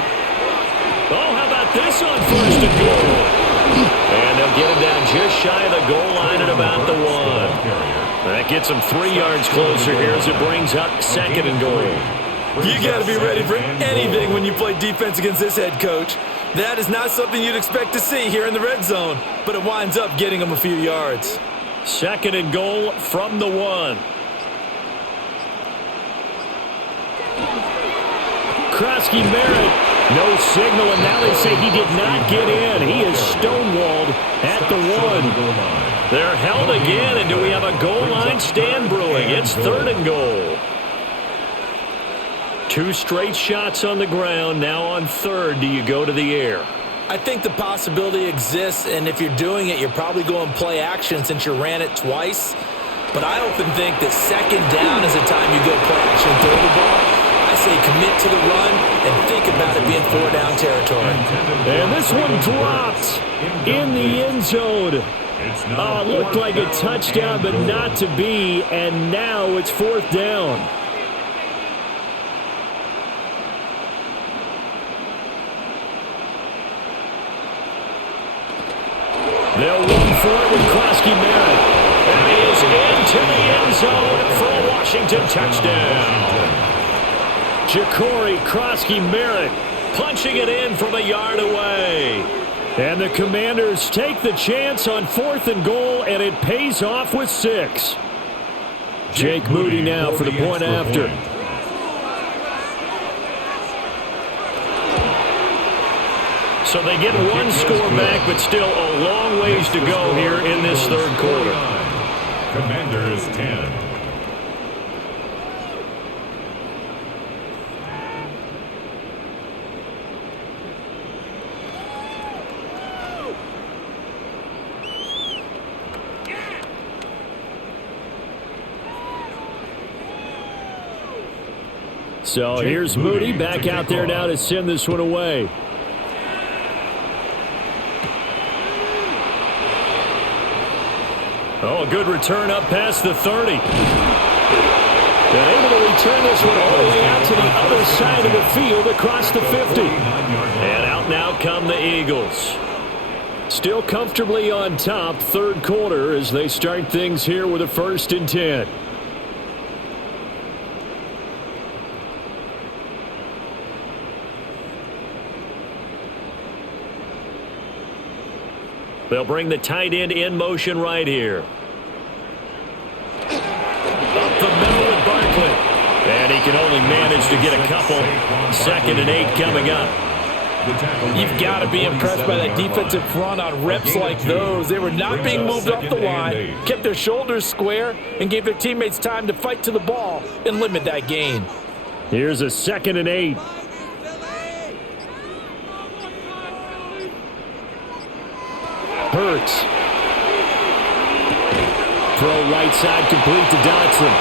Oh, how about this on first and goal? And they'll get him down just shy of the goal line at about the 1. That gets him 3 yards closer here as it brings up second and goal. You got to be ready for anything when you play defense against this head coach. That is not something you'd expect to see here in the red zone, but it winds up getting him a few yards. Second and goal from the 1. Krosky Merritt, no signal, and now they say he did not get in. He is stonewalled at the 1. They're held again, and do we have a goal line stand brewing? It's third and goal. 2 straight shots on the ground. Now on third, do you go to the air? I think the possibility exists, and if you're doing it, you're probably going play action since you ran it twice. But I often think that second down is the time you go play action and throw the ball. I say commit to the run and think about it being 4-down territory. And this one dropped in the end zone. Looked like a touchdown, but not to be, and now it's 4th down. They'll run for it with Krosky Merritt. And he is into the end zone for a Washington touchdown. Ja'Cory Krosky Merritt punching it in from a yard away. And the Commanders take the chance on 4th and goal, and it pays off with 6. Jake Moody now for the point after. So they get 1 score back, but still a long ways to go here in this third quarter. Commanders 10. So here's Moody back out there now to send this one away. Oh, a good return up past the 30. And able to return this one all the way out to the other side of the field across the 50. And out now come the Eagles. Still comfortably on top, third quarter as they start things here with a 1st and 10. They'll bring the tight end in motion right here. Up the middle with Barkley. And he can only manage to get a couple. 2nd and 8 coming up. You've got to be impressed by that defensive front on reps like those. They were not being moved off the line, kept their shoulders square, and gave their teammates time to fight to the ball and limit that gain. Here's a 2nd and 8. Hurts. Throw right side complete to Dotson.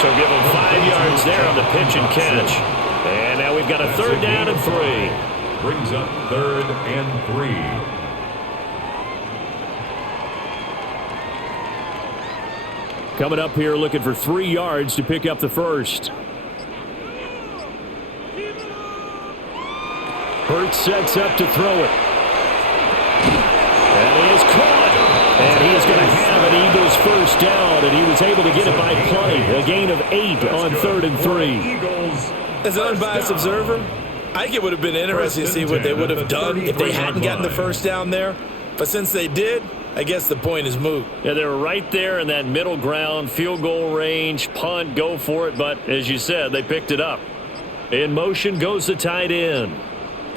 So give him 5 yards there on the pitch and catch. And now we've got a 3rd down and 3. Brings up 3rd and 3. Coming up here looking for 3 yards to pick up the first. Hurts sets up to throw it. And he is caught. And he is going to have an Eagles first down, and he was able to get it by plenty. A gain of 8 on 3rd and 3. As an unbiased observer, I think it would have been interesting to see what they would have done if they hadn't gotten the first down there. But since they did, I guess the point is moot. Yeah, they were right there in that middle ground, field goal range, punt, go for it. But as you said, they picked it up. In motion goes the tight end.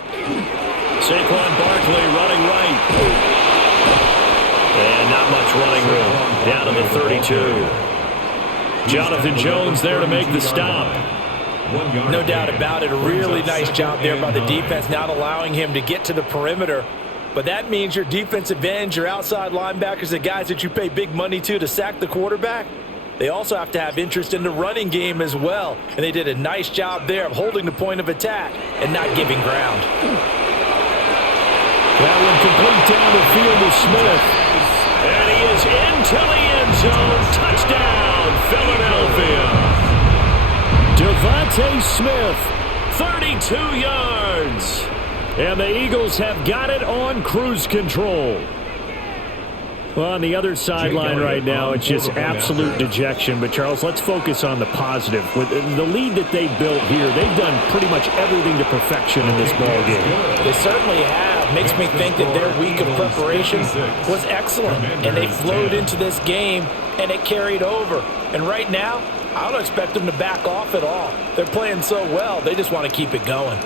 Saquon Barkley running right. And not much running room. Down to the 32. Jonathan Jones there to make the stop. No doubt about it. A really nice job there by the defense, not allowing him to get to the perimeter. But that means your defensive ends, your outside linebackers, the guys that you pay big money to sack the quarterback, they also have to have interest in the running game as well. And they did a nice job there of holding the point of attack and not giving ground. That one complete down the field to Smith. And he is into the end zone. Touchdown, Philadelphia. Devontae Smith, 32 yards. And the Eagles have got it on cruise control. Well, on the other sideline right now, it's just absolute dejection. But, Charles, let's focus on the positive. With the lead that they built here, they've done pretty much everything to perfection in this ball game. They certainly have. Makes me think that their week of preparation was excellent. And they flowed into this game, and it carried over. And right now, I don't expect them to back off at all. They're playing so well, they just want to keep it going.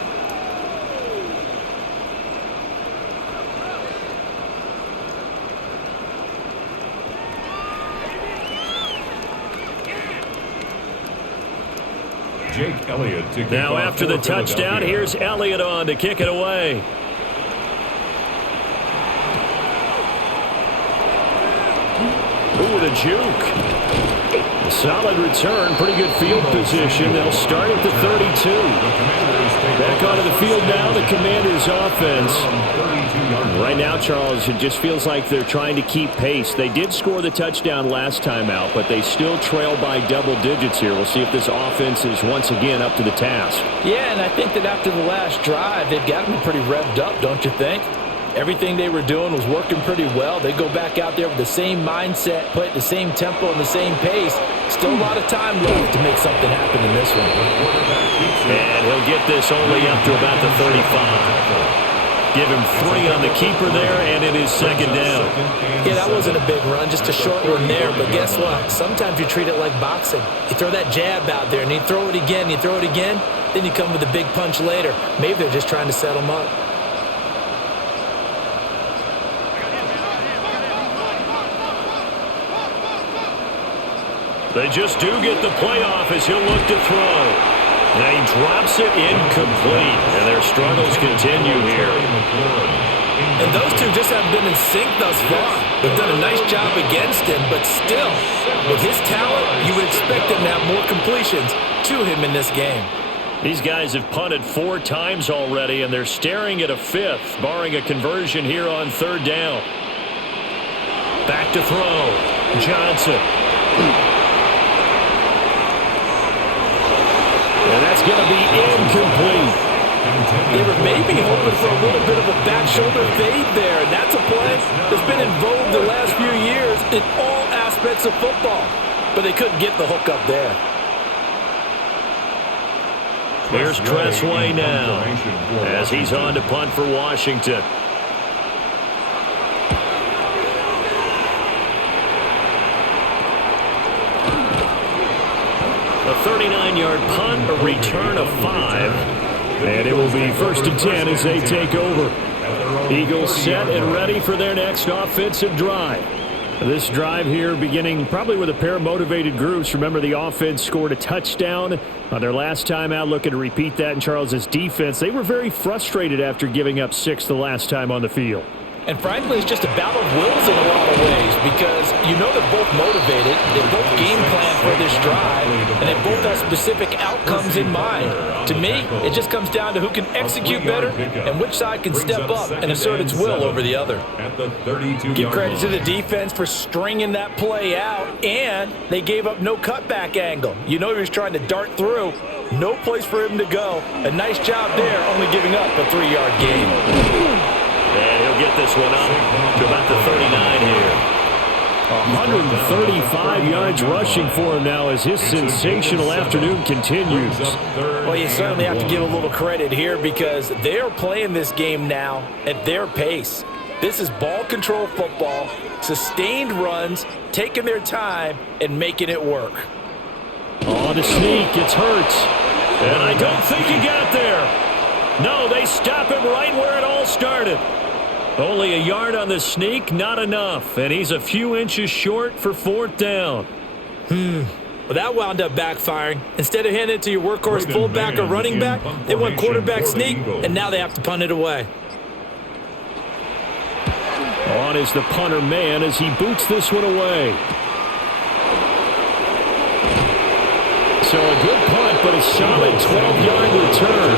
Jake Elliott to kick now off after the touchdown, here's Elliott on to kick it away. Ooh, the juke. Solid return, pretty good field position. They'll start at the 32. Back onto the field now, the Commanders' offense. Right now, Charles, it just feels like they're trying to keep pace. They did score the touchdown last time out, but they still trail by double digits here. We'll see if this offense is once again up to the task. Yeah, and I think that after the last drive, they've got them pretty revved up, don't you think? Everything they were doing was working pretty well. They go back out there with the same mindset, play at the same tempo and the same pace. Still a lot of time left to make something happen in this one. And he'll get this only up to about the 35. Give him 3 on the keeper there, and it is second down. Yeah, that wasn't a big run, just a short one there. But guess what? Sometimes you treat it like boxing. You throw that jab out there, and you throw it again, you throw it again, then you come with a big punch later. Maybe they're just trying to set them up. They just do get the playoff as he'll look to throw. Now he drops it incomplete, and their struggles continue here. And those two just haven't been in sync thus far. They've done a nice job against him, but still, with his talent, you would expect him to have more completions to him in this game. These guys have punted 4 times already, and they're staring at a 5th, barring a conversion here on 3rd down. Back to throw. Johnson. And that's going to be incomplete. They were maybe hoping for a little bit of a back shoulder fade there, and that's a play that's been in vogue the last few years in all aspects of football. But they couldn't get the hook up there. Here's Tressway now as he's on to punt for Washington. A 39-yard punt, a return of 5. And it will be 1st and 10 as they take over. Eagles set and ready for their next offensive drive. This drive here beginning probably with a pair of motivated groups. Remember, the offense scored a touchdown on their last time out. Looking to repeat that in Charles's defense. They were very frustrated after giving up 6 the last time on the field. And frankly, it's just a battle of wills in a lot of ways because you know they're both motivated, they both game plan for this drive, and they both have specific outcomes in mind. To me, it just comes down to who can execute better and which side can step up and assert its will over the other. Give credit to the defense for stringing that play out, and they gave up no cutback angle. You know he was trying to dart through. No place for him to go. A nice job there, only giving up a 3-yard gain. And he'll get this one up to about the 39 here. 135 yards rushing for him now as his sensational afternoon continues. Well, you certainly have to give a little credit here because they are playing this game now at their pace. This is ball control football, sustained runs, taking their time, and making it work. On the sneak, it's Hurts. And I don't think he got there. No, they stop him right where it all started. Only a yard on the sneak, not enough. And he's a few inches short for 4th down. Well, that wound up backfiring. Instead of handing it to your workhorse fullback or running back, they went quarterback sneak, and now they have to punt it away. on is the punter man as he boots this one away. So a good punt, but a solid 12-yard return.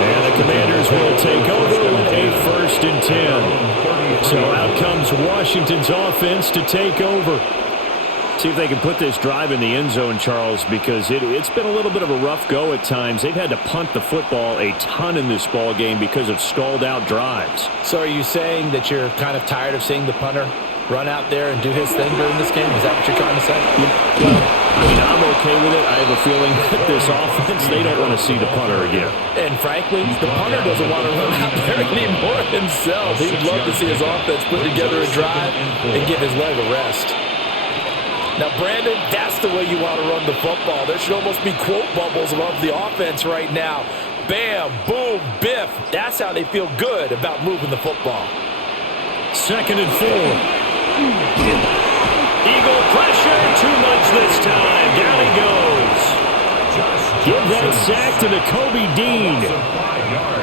And the Commanders will take over with a 1st and 10. So out comes Washington's offense to take over. See if they can put this drive in the end zone, Charles, because it's been a little bit of a rough go at times. They've had to punt the football a ton in this ball game because of stalled-out drives. So are you saying that you're kind of tired of seeing the punter run out there and do his thing during this game? Is that what you're trying to say? Well, I mean, I'm okay with it. I have a feeling that this offense, they don't want to see the punter again. And frankly, the punter doesn't want to run out there anymore himself. He'd love to see his offense put together a drive and give his leg a rest. Now, Brandon, that's the way you want to run the football. There should almost be quote bubbles above the offense right now. Bam, boom, biff. That's how they feel good about moving the football. 2nd and 4. Eagle pressure, too much this time. Down he goes. Give that sack to the Kobe Dean.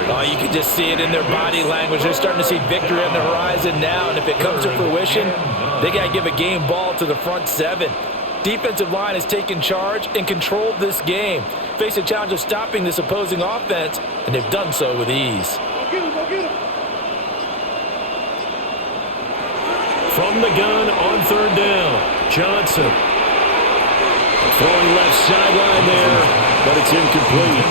Oh, you can just see it in their body language. They're starting to see victory on the horizon now, and if it comes to fruition, they got to give a game ball to the front 7. Defensive line has taken charge and controlled this game. Face a challenge of stopping this opposing offense, and they've done so with ease. From the gun on 3rd down, Johnson. Throwing left sideline there, but it's incomplete.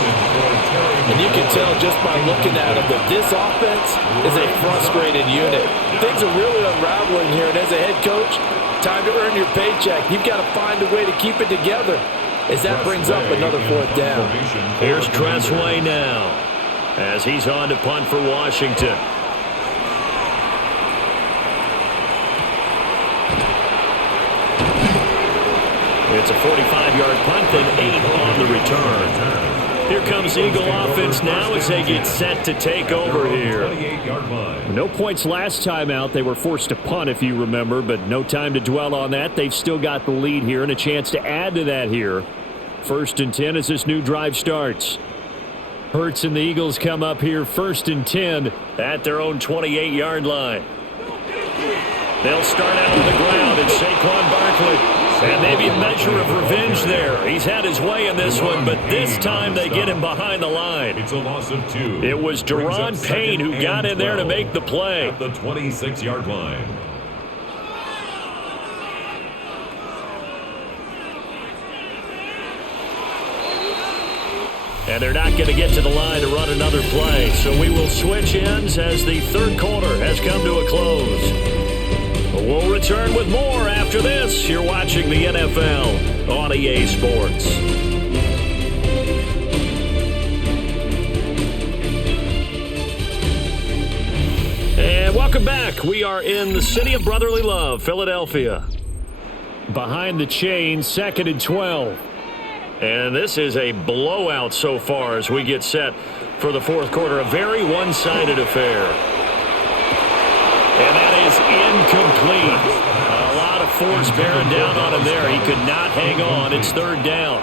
And you can tell just by looking at him that this offense is a frustrated unit. Things are really unraveling here, and as a head coach, time to earn your paycheck. You've got to find a way to keep it together as that brings up another 4th down. Here's Tressway now as he's on to punt for Washington. It's a 45-yard punt, then 8 on the return. Here comes Eagle offense now as they get set to take over here. No points last time out. They were forced to punt, if you remember, but no time to dwell on that. They've still got the lead here and a chance to add to that here. 1st and 10 as this new drive starts. Hurts and the Eagles come up here 1st and 10 at their own 28-yard line. They'll start out on the ground at Saquon Barkley. And maybe a measure of revenge there. He's had his way in this one, but this time they get him behind the line. It's a loss of 2. It was Daron Payne who got in there to make the play. At the 26-yard line. And they're not going to get to the line to run another play. So we will switch ends as the 3rd quarter has come to a close. We'll return with more after this. You're watching the NFL on EA Sports. And welcome back. We are in the city of brotherly love, Philadelphia. Behind the chain, 2nd and 12. And this is a blowout so far as we get set for the 4th quarter. A very one-sided affair. And that is incomplete. A lot of force bearing down on him there. He could not hang on. It's 3rd down.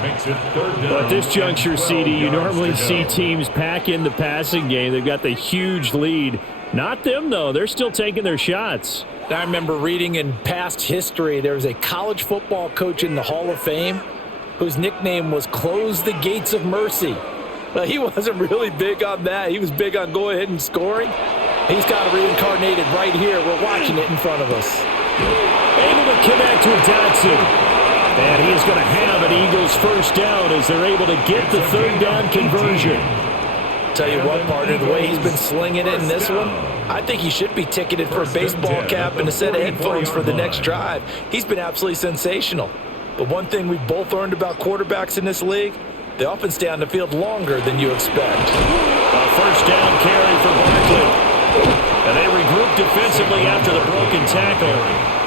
Makes it 3rd down. But at this juncture, CD, you normally see teams pack in the passing game. They've got the huge lead. Not them, though. They're still taking their shots. I remember reading in past history, there was a college football coach in the Hall of Fame whose nickname was Close the Gates of Mercy. Well, he wasn't really big on that. He was big on go ahead and scoring. He's got it reincarnated right here. We're watching it in front of us. Able to connect with Dotson. And he's going to have an Eagles 1st down as they're able to get the 3rd down conversion. Tell you what, partner, the way he's been slinging it in this one, I think he should be ticketed for a baseball cap and a set of headphones for the next drive. He's been absolutely sensational. But one thing we've both learned about quarterbacks in this league, they often stay on the field longer than you expect. A 1st down carry for Barkley. And they regrouped defensively after the broken tackle,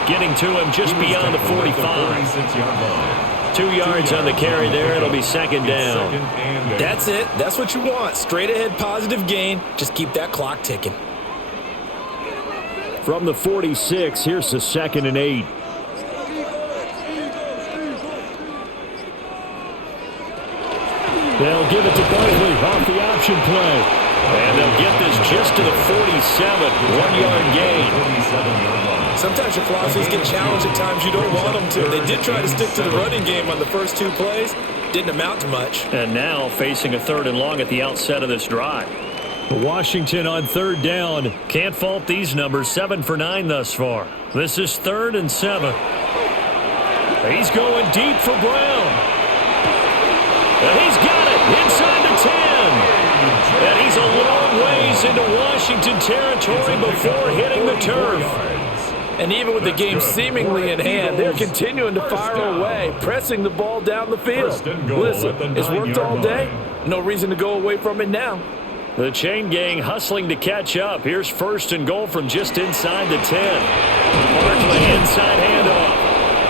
getting to him just beyond the 45. 2 yards on the carry there. It'll be 2nd down. That's it. That's what you want. Straight ahead positive gain. Just keep that clock ticking. From the 46, here's the 2nd and 8. They'll give it to Barkley off the option play. And they'll get this just to the 47, 1-yard gain. Sometimes your philosophies get challenged at times you don't want them to. They did try to stick to the running game on the first 2 plays. Didn't amount to much. And now facing a 3rd and long at the outset of this drive. Washington on 3rd down. Can't fault these numbers. 7 for 9 thus far. This is 3rd and 7. He's going deep for Brown. And he's got it inside the 10. And he's a long ways into Washington territory before hitting the turf. And even with the game seemingly in hand, they're continuing to fire away, pressing the ball down the field. Listen, it's worked all day. No reason to go away from it now. The chain gang hustling to catch up. Here's 1st and goal from just inside the 10. Barkley inside handoff.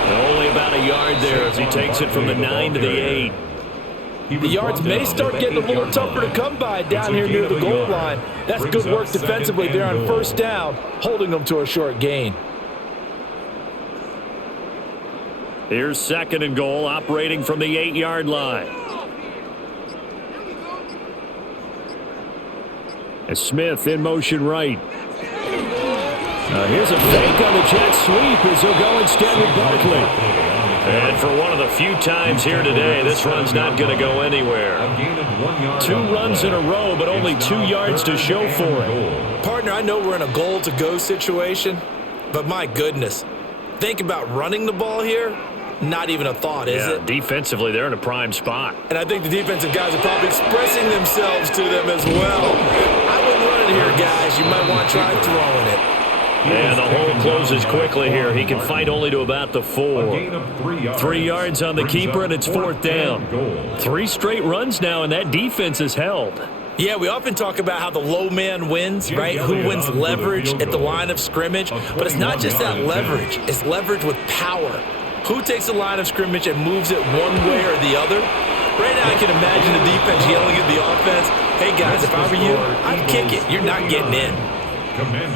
And only about a yard there as he takes it from the 9 to the 8. The yards may start getting a little tougher to come by down here near the goal line. That's good work defensively there on 1st down, holding them to a short gain. Here's 2nd and goal, operating from the 8-yard line. As Smith in motion right. Here's a fake on the jet sweep as he'll go instead with Barkley. And for one of the few times here today, this run's not going to go anywhere. 2 runs in a row, but only 2 yards to show for it. Partner, I know we're in a goal-to-go situation, but my goodness, think about running the ball here. Not even a thought, is it? Defensively, they're in a prime spot. And I think the defensive guys are probably expressing themselves to them as well. I wouldn't run it here, guys. You might want to try throwing it. And the hole closes quickly here. He can fight only to about the 4. 3 yards on the keeper, and it's 4th down. 3 straight runs now, and that defense is held. Yeah, we often talk about how the low man wins, right? Who wins leverage at the line of scrimmage. But it's not just that leverage. It's leverage with power. Who takes the line of scrimmage and moves it one way or the other? Right now I can imagine the defense yelling at the offense, hey guys, if I were you, I'd kick it. You're not getting in.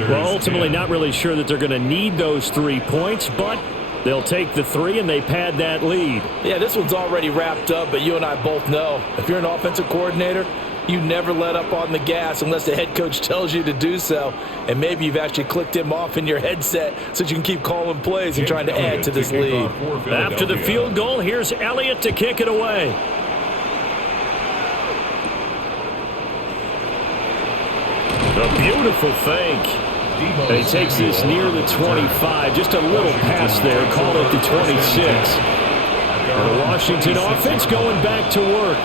Well, ultimately not really sure that they're going to need those 3 points, but they'll take the 3 and they pad that lead. Yeah, this one's already wrapped up, but you and I both know if you're an offensive coordinator, you never let up on the gas unless the head coach tells you to do so. And maybe you've actually clicked him off in your headset so that you can keep calling plays and trying to add to this lead. After the field goal, here's Elliott to kick it away. A beautiful fake. And he takes this near the 25, just a little pass there, call it the 26. The Washington offense going back to work.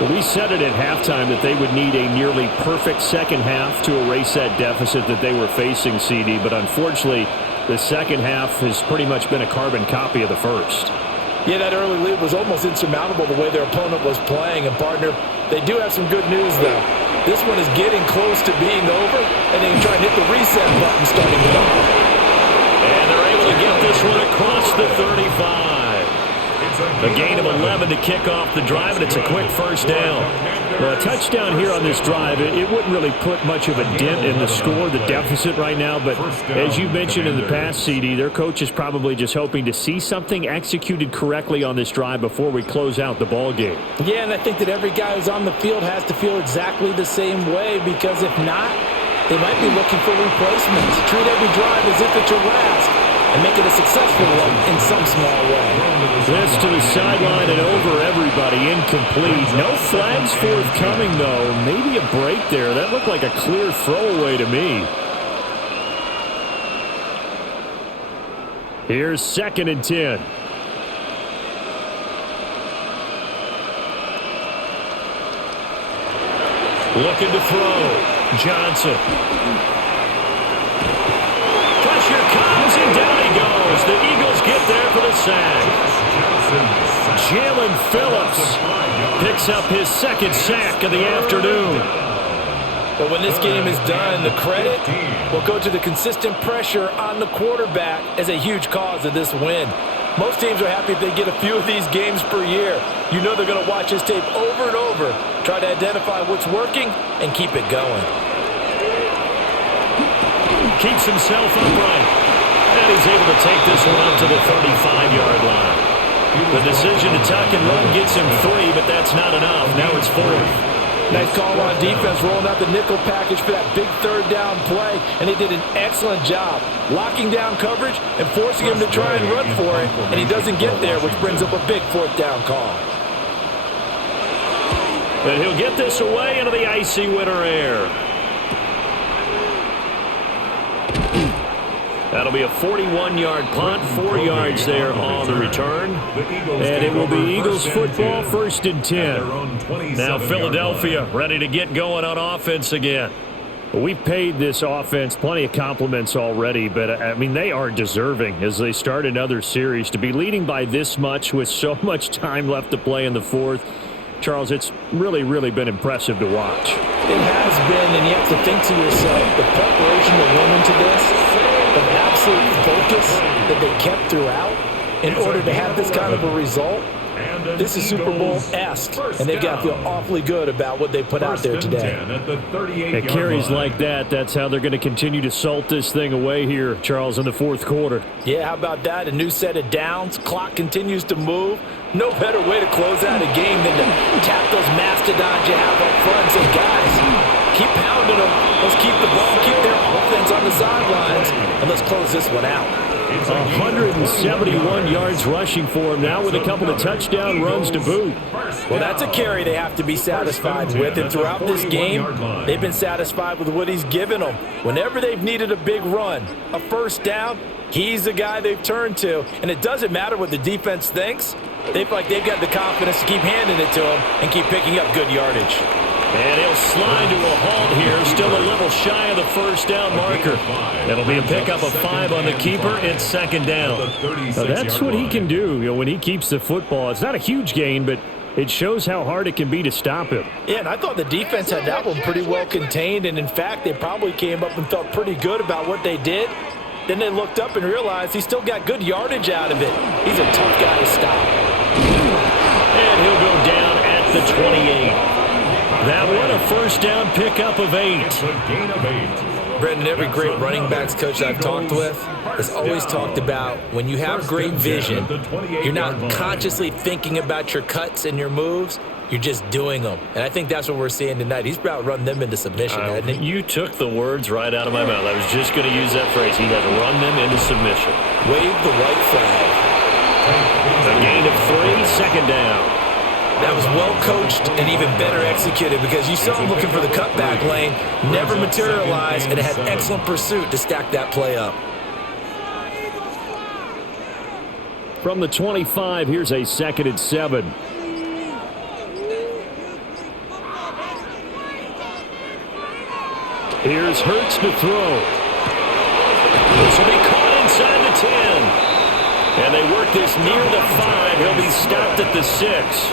Well, we said it at halftime that they would need a nearly perfect second half to erase that deficit that they were facing, CD, but unfortunately, the second half has pretty much been a carbon copy of the first. Yeah, that early lead was almost insurmountable the way their opponent was playing. And, partner, they do have some good news, though. This one is getting close to being over, and they can try and hit the reset button starting tomorrow. And they're able to get this one across the 35. A gain of 11 to kick off the drive, and it's a quick 1st down. Well, a touchdown here on this drive, it wouldn't really put much of a dent in the score, the deficit right now. But as you mentioned in the past, CD, their coach is probably just hoping to see something executed correctly on this drive before we close out the ball game. Yeah, and I think that every guy who's on the field has to feel exactly the same way, because if not, they might be looking for replacements. Treat every drive as if it's your last, and make it a successful one in some small way. This to the sideline and over everybody, incomplete. No flags forthcoming, though. Maybe a break there. That looked like a clear throwaway to me. Here's 2nd and 10. Looking to throw. Johnson. Pressure comes, and down he goes. The Eagles get there for the sack. Jalen Phillips picks up his 2nd sack of the afternoon. But when this game is done, the credit will go to the consistent pressure on the quarterback as a huge cause of this win. Most teams are happy if they get a few of these games per year. You know they're going to watch this tape over and over, try to identify what's working, and keep it going. Keeps himself upright. And he's able to take this one up to the 35-yard line. The decision to tuck and run gets him 3, but that's not enough. Now it's 4th. Nice call on defense, rolling out the nickel package for that big third down play, and they did an excellent job locking down coverage and forcing him to try and run for it, and he doesn't get there, which brings up a big fourth down call. And he'll get this away into the icy winter air. That'll be a 41-yard punt, 4 yards there on the return. And it will be Eagles football, 1st and 10. Now Philadelphia ready to get going on offense again. We've paid this offense plenty of compliments already, but, I mean, they are deserving as they start another series. To be leading by this much with so much time left to play in the fourth, Charles, it's really, really been impressive to watch. It has been, and you have to think to yourself, the preparation that went into this, the absolute focus that they kept throughout in order to have this kind of a result. This is Super Bowl-esque, and they've got to feel awfully good about what they put out there today. At carries like that, that's how they're going to continue to salt this thing away here, Charles, in the fourth quarter. Yeah, how about that? A new set of downs. Clock continues to move. No better way to close out a game than to tap those mastodons you have up front and say, guys, keep pounding them. Let's keep the ball, keep their offense on the sidelines, and let's close this one out. 171 yards rushing for him now with a couple of touchdown runs to boot. Well, that's a carry they have to be satisfied with. And throughout this game, they've been satisfied with what he's given them. Whenever they've needed a big run, a first down, he's the guy they've turned to. And it doesn't matter what the defense thinks. They feel like they've got the confidence to keep handing it to him and keep picking up good yardage. And he'll slide to a halt here, still a little shy of the first down marker. It'll be a pickup of 5 on the keeper. It's 2nd down. Now that's what he can do, when he keeps the football. It's not a huge gain, but it shows how hard it can be to stop him. Yeah, and I thought the defense had that one pretty well contained, and in fact, they probably came up and felt pretty good about what they did. Then they looked up and realized he still got good yardage out of it. He's a tough guy to stop. And he'll go down at the 28. That one, a first down pickup of 8. Brendan, every great running backs coach I've talked with has always talked about when you have great vision, you're not consciously thinking about your cuts and your moves. You're just doing them. And I think that's what we're seeing tonight. He's about run them into submission, hasn't he? You took the words right out of my mouth. I was just going to use that phrase. He has run them into submission. Wave the white flag. A gain of 3, 2nd down. That was well coached and even better executed because you saw him looking for the cutback lane, never materialized, and it had excellent pursuit to stack that play up. From the 25, here's a 2nd and 7. Here's Hurts to throw. This will be caught inside the 10. And they work this near the 5. He'll be stopped at the 6.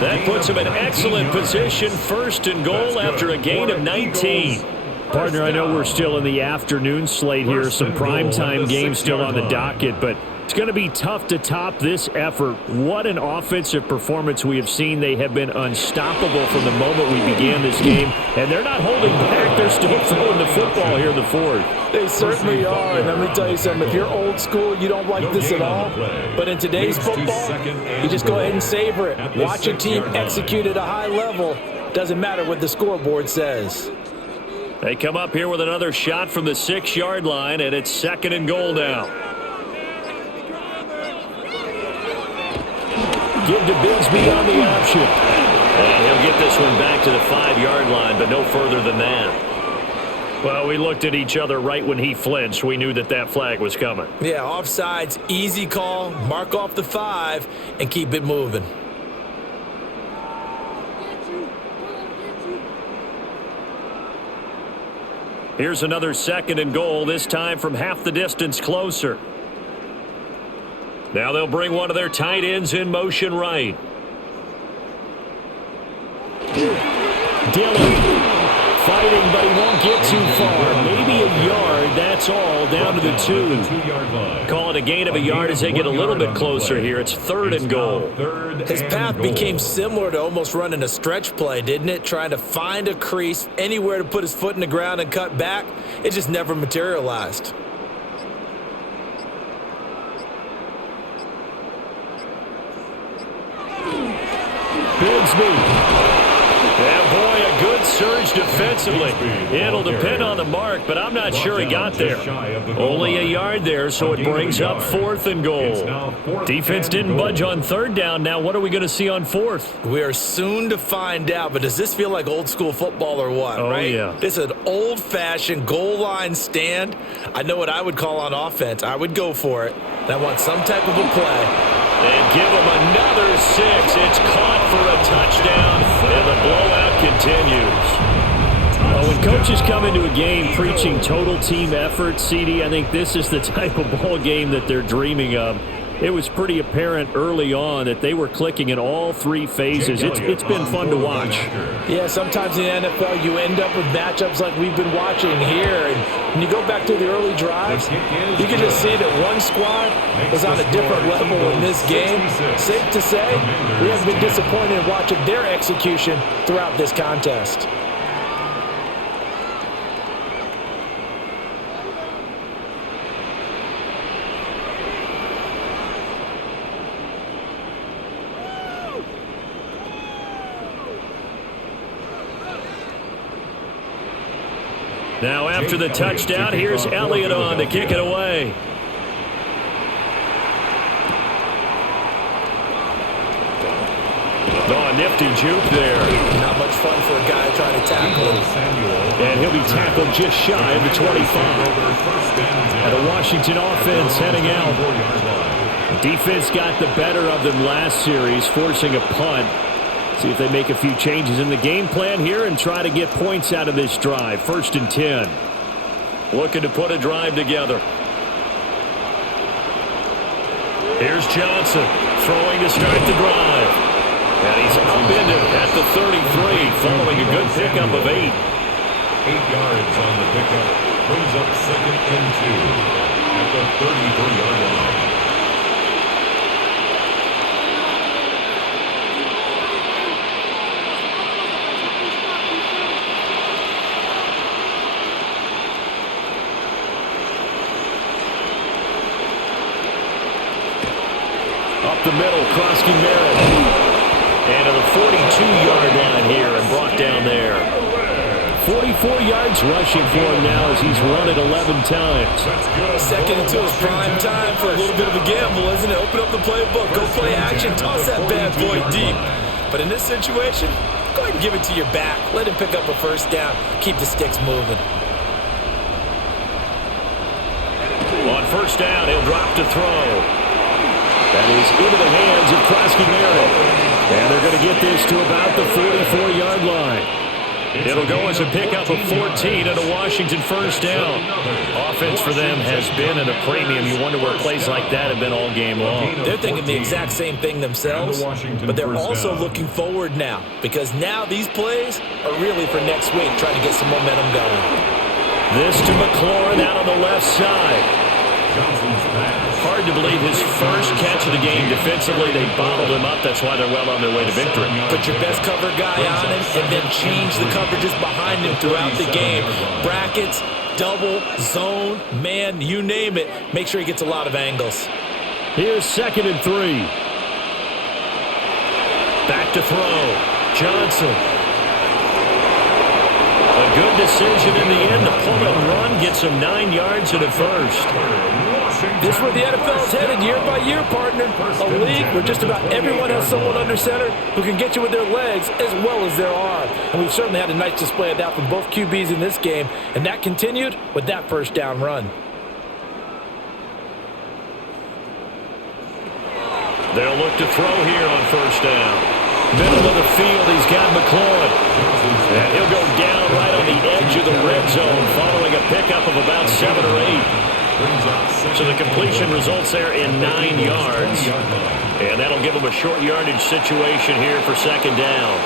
That puts him in excellent position, 1st and goal after a gain of 19. Partner, I know we're still in the afternoon slate here, some primetime games still on the docket, but it's going to be tough to top this effort. What an offensive performance we have seen. They have been unstoppable from the moment we began this game, and they're not holding back. They're still throwing the football here in the fourth. They certainly are, and let me tell you something. If you're old school, you don't like this at all. But in today's football, you just go ahead and savor it. Watch your team execute at a high level. Doesn't matter what the scoreboard says. They come up here with another shot from the 6-yard line, and it's 2nd and goal now. Give to Bigsby on the option. And he'll get this one back to the 5-yard line, but no further than that. Well, we looked at each other right when he flinched. We knew that that flag was coming. Yeah, offsides, easy call, mark off the 5, and keep it moving. Here's another 2nd and goal, this time from half the distance closer. Now they'll bring one of their tight ends in motion right. Dillon fighting, but he won't get too far. Maybe a yard, that's all, down to the 2. Call it a gain of a yard as they get a little bit closer here. It's 3rd and goal. His path became similar to almost running a stretch play, didn't it? Trying to find a crease, anywhere to put his foot in the ground and cut back. It just never materialized. Bigsby. And defensively. It'll depend on the mark, but I'm not sure he got there. Only a yard there, so it brings up 4th and goal. Defense didn't budge on 3rd down. Now what are we going to see on 4th? We are soon to find out, but does this feel like old school football or what, Oh, right? yeah. This is an old-fashioned goal line stand. I know what I would call on offense. I would go for it. And I want some type of a play. And give him another 6. It's caught for a touchdown, and the blowout continues. Well, when coaches come into a game preaching total team effort, CD, I think this is the type of ball game that they're dreaming of. It was pretty apparent early on that they were clicking in all 3 phases. It's been fun to watch. Yeah, sometimes in the NFL you end up with matchups like we've been watching here. And when you go back to the early drives, you can just see that one squad was on a different level in this game. Safe to say, we have been disappointed in watching their execution throughout this contest. Now after the touchdown, here's Elliott on to kick it away. Oh, a nifty juke there. Not much fun for a guy trying to tackle him. And he'll be tackled just shy of the 25. And the Washington offense heading out. Defense got the better of them last series, forcing a punt. See if they make a few changes in the game plan here and try to get points out of this drive. 1st and 10. Looking to put a drive together. Here's Johnson throwing to start the drive. And he's upended at the 33 following a good pickup of 8. 8 yards on the pickup. Brings up 2nd and 2 at the 33-yard line. Up the middle, Krosky Merritt. And to the 42-yard line here and brought down there. 44 yards rushing for him now as he's run it 11 times. 2nd and 2 is prime time for a little bit of a gamble, isn't it? Open up the playbook, go play action, toss that bad boy deep. But in this situation, go ahead and give it to your back. Let him pick up a 1st down. Keep the sticks moving. On 1st down, he'll drop to throw. That is into the hands of Krosky Merritt. And they're going to get this to about the 44-yard line. It'll go as a pickup of 14 and a Washington 1st down. Offense for them has been at a premium. You wonder where plays like that have been all game long. They're thinking the exact same thing themselves, but they're also looking forward now because now these plays are really for next week, trying to get some momentum going. This to McLaurin out on the left side. Hard to believe his first catch of the game defensively. They bottled him up. That's why they're well on their way to victory. Put your best cover guy on him and then change the coverages behind him throughout the game. Brackets, double, zone, man, you name it. Make sure he gets a lot of angles. Here's 2nd and 3. Back to throw. Johnson. A good decision in the end to pull and run. Gets him 9 yards and a 1st. This is where the NFL is headed year by year, partner. A league where just about everyone has someone under center who can get you with their legs as well as their arm. And we've certainly had a nice display of that from both QBs in this game, and that continued with that 1st down run. They'll look to throw here on 1st down. Middle of the field, he's got McLaurin. And he'll go down right on the edge of the red zone following a pickup of about 7 or 8. So the completion results there in 9 yards. And that'll give them a short yardage situation here for 2nd down.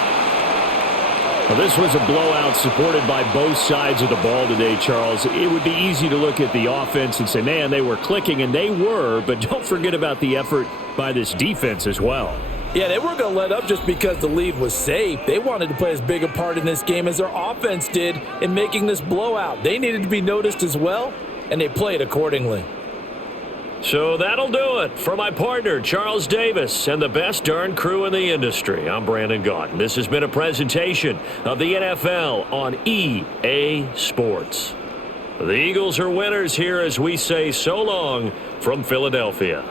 Well, this was a blowout supported by both sides of the ball today, Charles. It would be easy to look at the offense and say, man, they were clicking, and they were, but don't forget about the effort by this defense as well. Yeah, they weren't going to let up just because the lead was safe. They wanted to play as big a part in this game as their offense did in making this blowout. They needed to be noticed as well, and they played accordingly. So that'll do it. For my partner, Charles Davis, and the best darn crew in the industry, I'm Brandon Gaudin. This has been a presentation of the NFL on EA Sports. The Eagles are winners here as we say so long from Philadelphia.